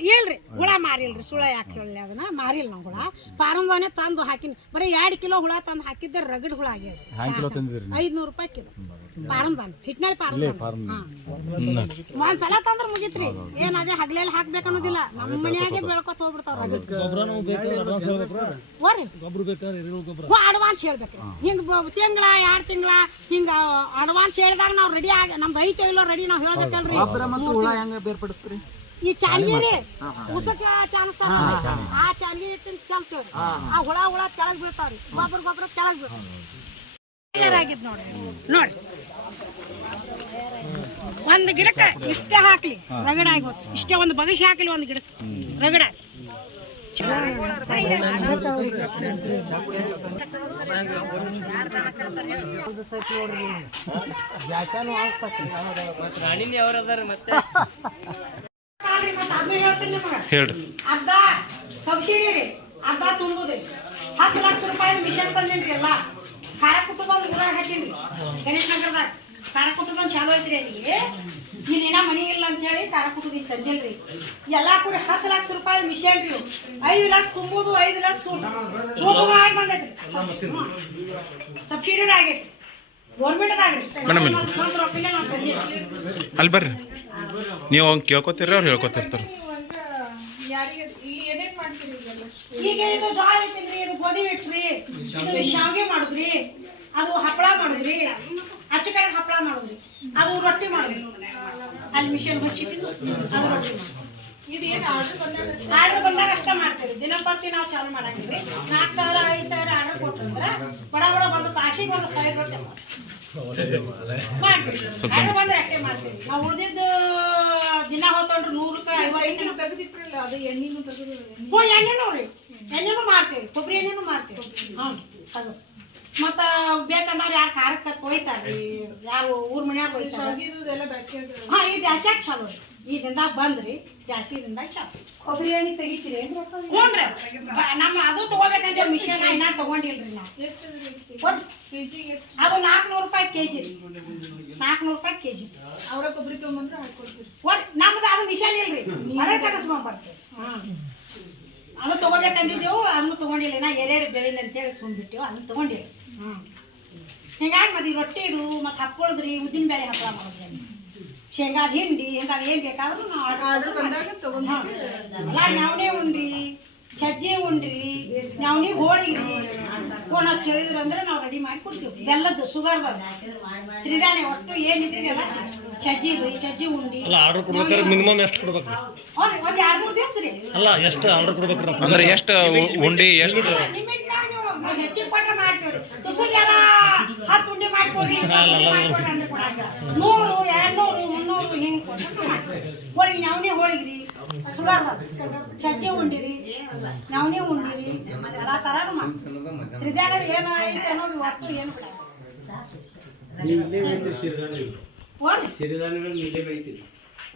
ಹೇಳ್ರಿ ಹುಳ ಮಾರಿಲ್ರಿ ಸುಳ ಯಾಕೆ ಹೇಳಿ ಅದನ್ನ ಮಾರಿಲ್ಲ ನಾವು ಹುಳ ಪಾರಂದಾನೆ ತಂದು ಹಾಕಿನಿ ಬರೀ 2 ಕಿಲೋ ಹುಳ ತಂದು ಹಾಕಿದ್ದೆ ರಗಡ್ ಹುಳ ಆಗ್ಯಾರ 500 ರೂಪಾಯಿ ಕಿಲೋ ಪಾರಂದಾನ ಹಿಟ್ನಾಳಿ ಪಾರಂದಾನ ಒಂದ್ಸಲ ತಂದ್ರ ಮುಗಿತ್ರಿ ಏನ್ ಅದೇ ಹಗಲೆಲ್ಲ ಹಾಕ್ಬೇಕು ಅನ್ನೋದಿಲ್ಲ ನಮ್ಮ ಮನ್ಯಾಗೆ ಬೆಳ್ಕೊತ ಹೋಗ್ಬಿಡ್ತಾವ ಅಡ್ವಾನ್ಸ್ ಹೇಳ್ಬೇಕು ಹಿಂಗ ತಿಂಗಳ 2 ತಿಂಗಳ ಹಿಂಗ ಅಡ್ವಾನ್ಸ್ ಹೇಳಿದಾಗ ನಾವು ರೆಡಿ ಆಗಿ ನಮ್ದು ಐತೆ ಇಲ್ಲೋ ರೆಡಿ ನಾವು ಹೇಳ್ಬೇಕಲ್ರಿ ಈ ಚಾನ್ಗಿ ರೀ ಉಸಕ ಚಾನ್ಸ್ತಾರ ಆ ಚಾನ್ಗಿ ಚಾನ್ಸ್ತೇವ್ರಿ ಆ ಹುಳ ಕೆಳಗ್ ಬೀಳ್ತಾವ್ರಿ ಗೊಬ್ಬರ ಕೆಳಗ್ ಬೀಳ್ತಾವ್ರಿ ನೋಡ್ರಿ ಒಂದ್ ಗಿಡಕ್ಕ ಇಷ್ಟೇ ಹಾಕ್ಲಿ ರಗಡ ಆಗಿ ಇಷ್ಟೇ ಒಂದು ಬಗಸಿ ಹಾಕ್ಲಿ ಒಂದ್ ಗಿಡಕ್ಕೆ ರಗಡ ಹೇಳ್ರಿ ಅರ್ಧ ಸಬ್ಸಿಡಿ ರೀ ಅರ್ಧ ತುಂಬುದ್ರಿ 10 ಲಕ್ಷ ರೂಪಾಯಿ ಮಿಷನ್ ತಂದೇನ್ರಿ ಎಲ್ಲ ಖಾರ ಕುಟುಂಬ ಊರಾಗ ಹಾಕಿನ್ರಿ ಗಣೇಶ್ ನಗರದಾಗ ಖಾರ ಕುಟುಂಬ ಚಾಲು ಐತ್ರಿ ಅಲ್ಲಿಗೆ ಇಲ್ಲೇನ ಮನಿ ಇಲ್ಲ ಅಂತ ಹೇಳಿ ಖಾರ ಕುಟ್ಟುದಿ ತಂದಿಲ್ರಿ ಎಲ್ಲಾ ಕೂಡ 10 ಲಕ್ಷ ರೂಪಾಯಿ ಮಿಷನ್ ರೀ 5 ಲಕ್ಷ ತುಂಬೋದು 5 ಲಕ್ಷ ಸೂಟು ಆಗಿ ಬಂದೈತ್ರಿ ಸಬ್ಸಿಡಿ ಆಗೈತಿ ಗೌರ್ಮೆಂಟ್ ಆಗ್ರಿ ಸ್ವಂತ ರೊಕ್ಕ ನಾವು ತಂದಿಲ್ಲ ಅಲ್ಲಿ ಬರ್ರಿ ನೀವು ಅವ್ನು ಕೇಳ್ಕೊತೀರಿ ಅವ್ರು ಹೇಳ್ಕೊತಿರ್ತಾರೆ. ಯಾರಿಗೆ ಇಲ್ಲಿ ಏನೇನ್ ಮಾಡ್ತೀರಿ ಇದೆಲ್ಲ? ಈಗ ಇದು ಜೋಳ ಇಟ್ಟಿದ್ರಿ ಇದು ಗೋಧಿ ಇಟ್ರಿ ಇದು ಶಾವಿಗೆ ಮಾಡಿದ್ರಿ ಅದು ಹಪ್ಪಳ ಮಾಡಿದ್ರಿ ಅಚ್ಚ ಕಡೆ ಹಪ್ಪಳ ಮಾಡಿದ್ರಿ ಅದು ರೊಟ್ಟಿ ಮಾಡಿದ್ರಿ ಅಲ್ಲಿ ಮಿಷನ್ ಹಚ್ಚಿಟ್ಟಿದ್ದು ಅದು ರೊಟ್ಟಿ ಇದು ಏನು ಆರ್ಡರ್ ಬಂದಾಗ ಅಷ್ಟೇ ಮಾಡ್ತೀವಿ ದಿನಪತ್ತಿ ನಾವು ಚಾಲು ಮಾಡಂಗಿದ್ರಿ 4,000 5,000 ಆರ್ಡರ್ ಕೊಟ್ಟಂದ್ರೆ ಬಡ ಬಡ ಬಂದು ತಾಸಿಗೆ 1,000 ರೊಟ್ಟಿ ಮಾಡ್ತೀವಿ ಆರ್ಡರ್ ಬಂದ್ರೆ ಅಷ್ಟೇ ಮಾಡ್ತೀವಿ ನಾವು ಉಳಿದಿದ್ದು ದಿನ ಹೊತ್ತೊಂಡ್ರೆ 100 ರೂಪಾಯಿ 50 ತೆಗೆದಿಟ್ರಲ್ಲ ಅದು ಎಣ್ಣೆನೂ ತೆಗೆದು ಹ್ಞೂ ಎಣ್ಣೆನೂ ರೀ ಎಣ್ಣೆನೂ ಮಾರ್ತೀವಿ ಕೊಬ್ಬರಿ ಎಣ್ಣೆನೂ ಮಾರ್ತೀವಿ ಹ್ಞೂ ಅದು ಮತ್ತು ಬೇಕಂದ್ರೆ ಯಾರು ಖಾರಕ್ಕೆ ಕೊಯ್ತಾರ್ರಿ ಯಾರು ಊರ್ ಮನ್ಯಾಗ ಕೊಯ್ತಾರೆ ಇದೆಲ್ಲ ಬೇಸಿಗೆ ಹಾಂ ಈ ಜಾಸ್ತಿಯಾಗ ಚಾಲು ರೀ ಈ ದಿನದಾಗ ಬಂದ್ರಿ ಜಾಸ್ತಿದಿಂದಾಗ ಚಾಲು ಕೊಬ್ಬರಿ ಎಣ್ಣೆ ತೆಗಿತೀರಿ ಹ್ಞೂ ರೀ ನಮ್ಮ ಅದು ತೊಗೋಬೇಕಂತ ಮಿಷನ್ ಇನ್ನೂ ತೊಗೊಂಡಿಲ್ರಿ ನಾವು ಕೆಜಿಗೆ ಎಷ್ಟು? ಅದು 400 ರೂಪಾಯಿ ಕೆಜಿ ರೀ 400 ರೂಪಾಯಿ ಕೆಜಿ ಅವರ ಕೊಬ್ಬರಿ ತೊಗೊಂಬಂದ್ರೆ ಹಾಕೊಡ್ತೀರಿ. ನಮ್ದು ಅದು ಮಿಷನ್ ಇಲ್ರಿ ಮನೆ ತೆಗೆಸ್ಕೊಂಬರ್ತೀವಿ ಹಾಂ ಅದು ತೊಗೋಬೇಕಂದಿದ್ದೆವು ಅದನ್ನು ತೊಗೊಂಡಿಲ್ಲ ನಾ ಎರೇರು ಬೆಳಿಲ್ಲ ಅಂತೇಳಿ ಸುಮ್ಬಿಟ್ಟೆವು ಅದನ್ನು ತೊಗೊಂಡಿಲ್ಲ ಹ್ಞೂ ಹಿಂಗಾಗಿ ಮತ್ತೆ ಈ ರೊಟ್ಟಿ ಇದು ಮತ್ತು ಹಪ್ಪಳದ್ರಿ ಉದ್ದಿನ ಬೇಳೆ ಹಪ್ಪಳ ಮಾಡಿದ್ರಿ ಶೇಂಗಾದ ಹಿಂಡಿ ಹಿಂಗಾಗಿ ಏನು ಬೇಕಾದ್ರೂ ನಾವು ಆರ್ಡರ್ ಬಂದಾಗ ತಗೊಂಡು ಎಲ್ಲ ನವಣೆ ಉಂಡ್ರಿ ಸಜ್ಜಿ ಉಂಡ್ರಿ ನವಣಿ ಹೋಳಿಗೆ ಫೋನ್ ಹಚ್ಚಿ ಹೇಳಿದ್ರಂದ್ರೆ ನಾವು ರೆಡಿ ಮಾಡಿ ಕೊಡ್ತೀವಿ ಬೆಲ್ಲದ್ದು ಶುಗರ್ದಾಗ ಸಿರಿಧಾನ್ಯ ಒಟ್ಟು ಏನಿದೆ ಎಲ್ಲ ಸಜ್ಜಿ ಉಂಡಿ ಅಲ್ಲ ಆರ್ಡರ್ ಕೊಡ್ಬೇಕಾದ್ರೆ ಮಿನಿಮಮ್ ಎಷ್ಟು ಕೊಡ್ಬೇಕ್ರಿ? ಒಂದು 2-3 ದಿವಸ ರೀ ಅಲ್ಲ ಎಷ್ಟು ಆರ್ಡರ್ ಕೊಡ್ಬೇಕ್ರಿ? ಅಂದ್ರೆ ಎಷ್ಟು ಉಂಡಿ ಎಷ್ಟು ಲಿಮಿಟ್ನಾಗ ನೀವು ಹೆಚ್ಚಿಗೆ ಕೊಟ್ಟರೆ ಮಾಡ್ತೀವಿ ರೀ ತುಸುಗೆ ಎಲ್ಲ 10 ಉಂಡಿ ಮಾಡಿಕೊಡ್ರಿ 100 200 300 ಹಿಂಗೆ ಹೋಳಿಗೆ ನವಣಿ ಹೋಳಿಗೆ ರೀ ಶುಗರ್ದಾಗ ಸಜ್ಜಿ ಉಂಡಿರಿ ನವಣಿ ಉಂಡಿರಿ ಎಲ್ಲ ಥರನೂ ಮಾಡ್ತೀವಿ ಸಿರಿಧಾನ್ಯದ ಏನು ಐತೆ ಅನ್ನೋದು ಒಟ್ಟು ಏನು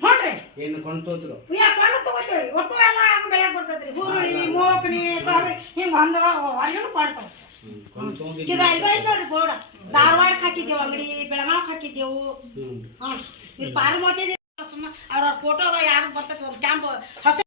ನೋಡ್ರಿ ಏನು ಕೊಂಡ್ತೋದ್ರು ಕೊಂಡು ತಗೋತೀವಿ ಒಟ್ಟು ಎಲ್ಲ ಬೆಳೆಯಕ್ ಬರ್ತೈತ್ರಿ ಹುರುಳಿ ಮೋಕಣಿ ತೊಗರಿ ಹಿಂಗೆ ಹೊರಗೇನು ಕೊಡ್ತಾವ ಇದು ಐದು ನೋಡ್ರಿ ಬೋರ್ಡ ಧಾರವಾಡಕ್ಕೆ ಹಾಕಿದ್ದೇವು ಅಂಗಡಿ ಬೆಳಗಾವ್ಗೆ ಹಾಕಿದ್ದೆವು ಹ್ಞೂ ಇದು ಪಾರಮೋತಿ ಸುಮ್ಮ ಅವ್ರ ಫೋಟೋ ಅದ ಯಾರು ಬರ್ತೈತಿ ಒಂದು ಕ್ಯಾಂಪ್ ಹೊಸ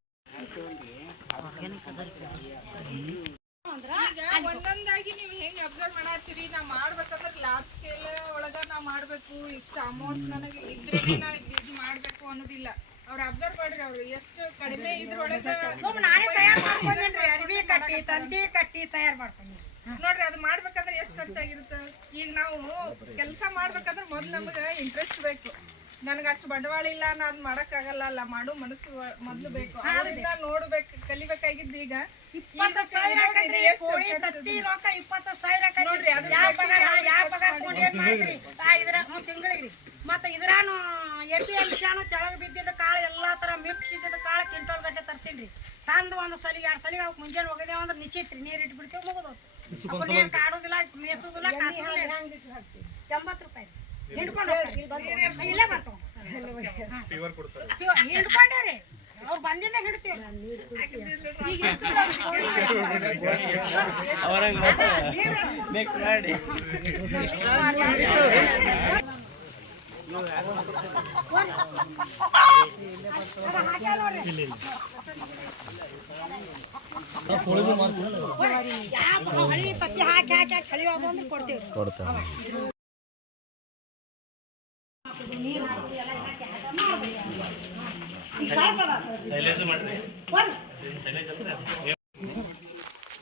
ಈಗ ಒಂದೊಂದಾಗಿ ನೀವು ಹೆಂಗ್ ಅಬ್ಸರ್ವ್ ಮಾಡತ್ತೀರಿ ನಾ ಮಾಡ್ಬೇಕಂದ್ರೆ ಲಾರ್ಜ್ ಸ್ಕೇಲ್ ಒಳಗ ನಾ ಮಾಡ್ಬೇಕು ಇಷ್ಟ ಅಮೌಂಟ್ ನನಗೆ ಇದ್ರೆ ನಾ ಇದು ಮಾಡ್ಬೇಕು ಅನ್ನೋದಿಲ್ಲ ಅವ್ರು ಅಬ್ಸರ್ವ್ ಮಾಡ್ರಿ ಅವ್ರು ಎಷ್ಟು ಕಡಿಮೆ ಇದ್ರೊಳಗ ಸುಮ್ಮನೆ ನಾನೇ ತಯಾರು ಮಾಡ್ಕೊಂಡ್ರಿ ಅರಿವಿ ಕಟ್ಟಿ ತಂತಿ ಕಟ್ಟಿ ತಯಾರು ಮಾಡ್ಕೊಂಡ್ರಿ ನೋಡ್ರಿ ಅದು ಮಾಡ್ಬೇಕಂದ್ರೆ ಎಷ್ಟು ಖರ್ಚಾಗಿರುತ್ತೆ ಈಗ ನಾವು ಕೆಲಸ ಮಾಡ್ಬೇಕಂದ್ರೆ ಮೊದ್ಲು ನಮಗೆ ಇಂಟ್ರೆಸ್ಟ್ ಬೇಕು ನನಗೆ ಅಷ್ಟು ಬಂಡವಾಳ ಇಲ್ಲ ನಾನು ಮಾಡಕ್ಕಾಗಲ್ಲ ಅಲ್ಲ ಮಾಡೋ ಮನಸ್ಸು ಮೊದ್ಲು ಬೇಕು ಅದರಿಂದ ನೋಡ್ಬೇಕು ಕಲಿಬೇಕಾಗಿದ್ದು ಈಗ 20,000 ಕೋಳಿ ತತ್ತಿ ರೊಕ್ಕ 20,000 ನೋಡ್ರಿ ಅದು ಯಾವ ಪಗಾರ ಕೋಳಿ ಏನ್ ಮಾಡ್ರಿ ಇದ್ರ ತಿಂಗಳಿಗೆ ಮತ್ತೆ ಇದ್ರಾನು APMCನು ತೆಳಗ್ ಬಿದ್ದಿದ್ದ ಕಾಳು ಎಲ್ಲಾ ತರ ಮಿಕ್ಸ್ ಇದ್ದಿದ್ದ ಕಾಳು ಕ್ವಿಂಟಲ್ ಗಟ್ಟೆ ತರ್ತೀನಿ ತಂದು ಒಂದು ಸಲಿಗೆ 2 ಸಲಿಗೆ ಅವ್ಕೆ ಮುಂಜಾನೆ ಹೋಗಿದ್ದೇವೆ ಅಂದ್ರೆ ನಿಶ್ಚಿತ್ರಿ ನೀರು ಇಟ್ಬಿಡ್ತೇವೆ ಮುಗಿದೋದು ಏನು ಕಾಡೋದಿಲ್ಲ ಮೇಸೋದಿಲ್ಲ ಕಾಸೋದಿಲ್ಲ 80 ರೂಪಾಯಿ ಹಿಡ್ಕೊಂಡು ಇಲ್ಲೇ ಬರ್ತಾವ ಹಿಡ್ಕೊಂಡೇ ರೀ ಅವ್ರು ಬಂದಿಂದ ಹಿಡ್ತೀವಿ ಹಳಿ ತತ್ತಿ ಹಾಕಿ ಹಾಕಿ ಹಾಕಿ ಹಳಿಯೋದು ಅಂದ್ರೆ ಕೊಡ್ತೀವಿ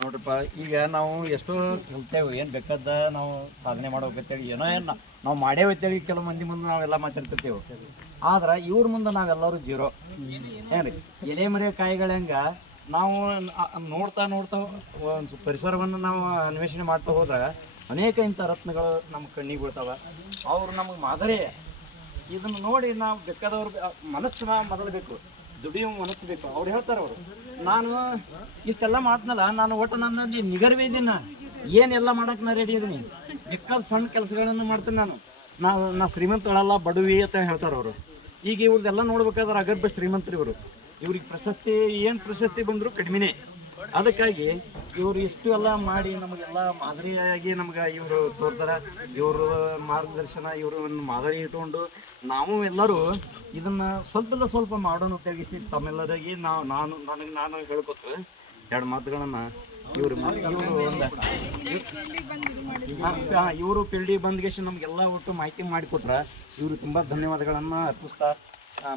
ನೋಡ್ರಿಪ್ಪ ಈಗ ನಾವು ಎಷ್ಟೋ ಕಲ್ತೇವೆ ಏನು ಬೇಕಾದ ನಾವು ಸಾಧನೆ ಮಾಡ್ಬೇಕಂತೇಳಿ ಏನೋ ಏನು ನಾವು ಮಾಡೇವು ಅಂತೇಳಿ ಕೆಲವು ಮಂದಿ ಮುಂದೆ ನಾವೆಲ್ಲ ಮಾತಾಡ್ತಿರ್ತೇವೆ ಆದ್ರೆ ಇವ್ರ ಮುಂದೆ ನಾವೆಲ್ಲರೂ ಜೀರೋ ಏನ್ರಿ ಎಲೆ ಮರೆ ಕಾಯಿಗಳ ಹೆಂಗ ನಾವು ನೋಡ್ತಾ ಒಂದು ಪರಿಸರವನ್ನು ನಾವು ಅನ್ವೇಷಣೆ ಮಾಡ್ತಾ ಹೋದಾಗ ಅನೇಕ ಇಂಥ ರತ್ನಗಳು ನಮ್ಮ ಕಣ್ಣಿಗೆ ಬೀಳ್ತಾವ ಅವ್ರು ನಮಗೆ ಮಾದರಿ ಇದನ್ನು ನೋಡಿ ನಾವು ಬೇಕಾದವ್ರು ಮನಸ್ಸನ್ನ ಮೊದಲು ಬೇಕು ದುಡಿಯೋ ಮನಸ್ಸು ಬೇಕು ಅವ್ರು ಹೇಳ್ತಾರೆ ಅವರು ನಾನು ಇಷ್ಟೆಲ್ಲ ಮಾಡ್ತನಲ್ಲ ನಾನು ಒಟ್ಟು ನನ್ನಲ್ಲಿ ನಿಗರ್ವೇ ಇದ್ದೀನಿ ಏನೆಲ್ಲ ಮಾಡಕ್ಕೆ ನಾ ರೆಡಿ ಇದೀನಿ ಬೇಕಾದ ಸಣ್ಣ ಕೆಲಸಗಳನ್ನು ಮಾಡ್ತೀನಿ ನಾ ಶ್ರೀಮಂತಗಳಲ್ಲ ಬಡವಿ ಅಂತ ಹೇಳ್ತಾರೆ ಅವರು ಈಗ ಇವ್ರದ್ದೆಲ್ಲ ನೋಡ್ಬೇಕಾದ್ರೆ ಅಗರ್ಭ ಶ್ರೀಮಂತರು ಇವರು ಇವ್ರಿಗೆ ಪ್ರಶಸ್ತಿ ಏನು ಪ್ರಶಸ್ತಿ ಬಂದರೂ ಕಡಿಮೆನೇ ಅದಕ್ಕಾಗಿ ಇವರು ಇಷ್ಟು ಎಲ್ಲ ಮಾಡಿ ನಮಗೆಲ್ಲ ಮಾದರಿಯಾಗಿ ನಮ್ಗೆ ಇವರು ತೋರ್ತಾರ. ಇವರು ಮಾರ್ಗದರ್ಶನ ಇವರು ಮಾದರಿ ಇಟ್ಕೊಂಡು ನಾವು ಎಲ್ಲರೂ ಇದನ್ನ ಸ್ವಲ್ಪ ಮಾಡೋಣ ತೆಗಿಸಿ ತಮ್ಮೆಲ್ಲರಿಗೆ ನಾನು ಹೇಳ್ಕೊತ ಎರಡು ಮಾತುಗಳನ್ನ ಇವರು ಪಿಲ್ಡಿ ಬಂದ್ಗೆಷ್ಟು ನಮಗೆಲ್ಲ ಒಟ್ಟು ಮಾಹಿತಿ ಮಾಡಿಕೊಟ್ರ. ಇವರು ತುಂಬ ಧನ್ಯವಾದಗಳನ್ನು ಅರ್ಪಿಸ್ತಾ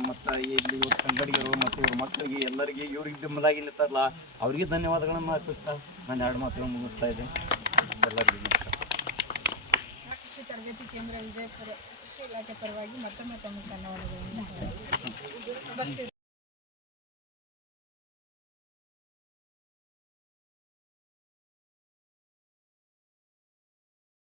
ಮತ್ತು ಇಲ್ಲಿ ಇವ್ರ ಸಂಗಡಿಗರು ಮತ್ತು ಇವ್ರ ಮಕ್ಕಳಿಗೆ ಎಲ್ಲರಿಗೆ ಇವ್ರಿಗೆ ಬೆಂಬಲಾಗಿ ನಿಂತಾರಲ್ಲ ಅವರಿಗೆ ಧನ್ಯವಾದಗಳನ್ನು ಅರ್ಪಿಸ್ತಾ ನಾನು ಎರಡು ಮಾತುಗಳನ್ನು ಮುಗಿಸ್ತಾ ಇದ್ದೇನೆ. ಎಲ್ಲರಿಗೂ ನಮಸ್ಕಾರ. ಕೃಷಿ ತರಬೇತಿ ಕೇಂದ್ರ ವಿಜಯಪುರ ಕೃಷಿ ಇಲಾಖೆ ಪರವಾಗಿ ಮತ್ತೊಮ್ಮೆ ತಮ್ಮ ಧನ್ಯವಾದಗಳನ್ನು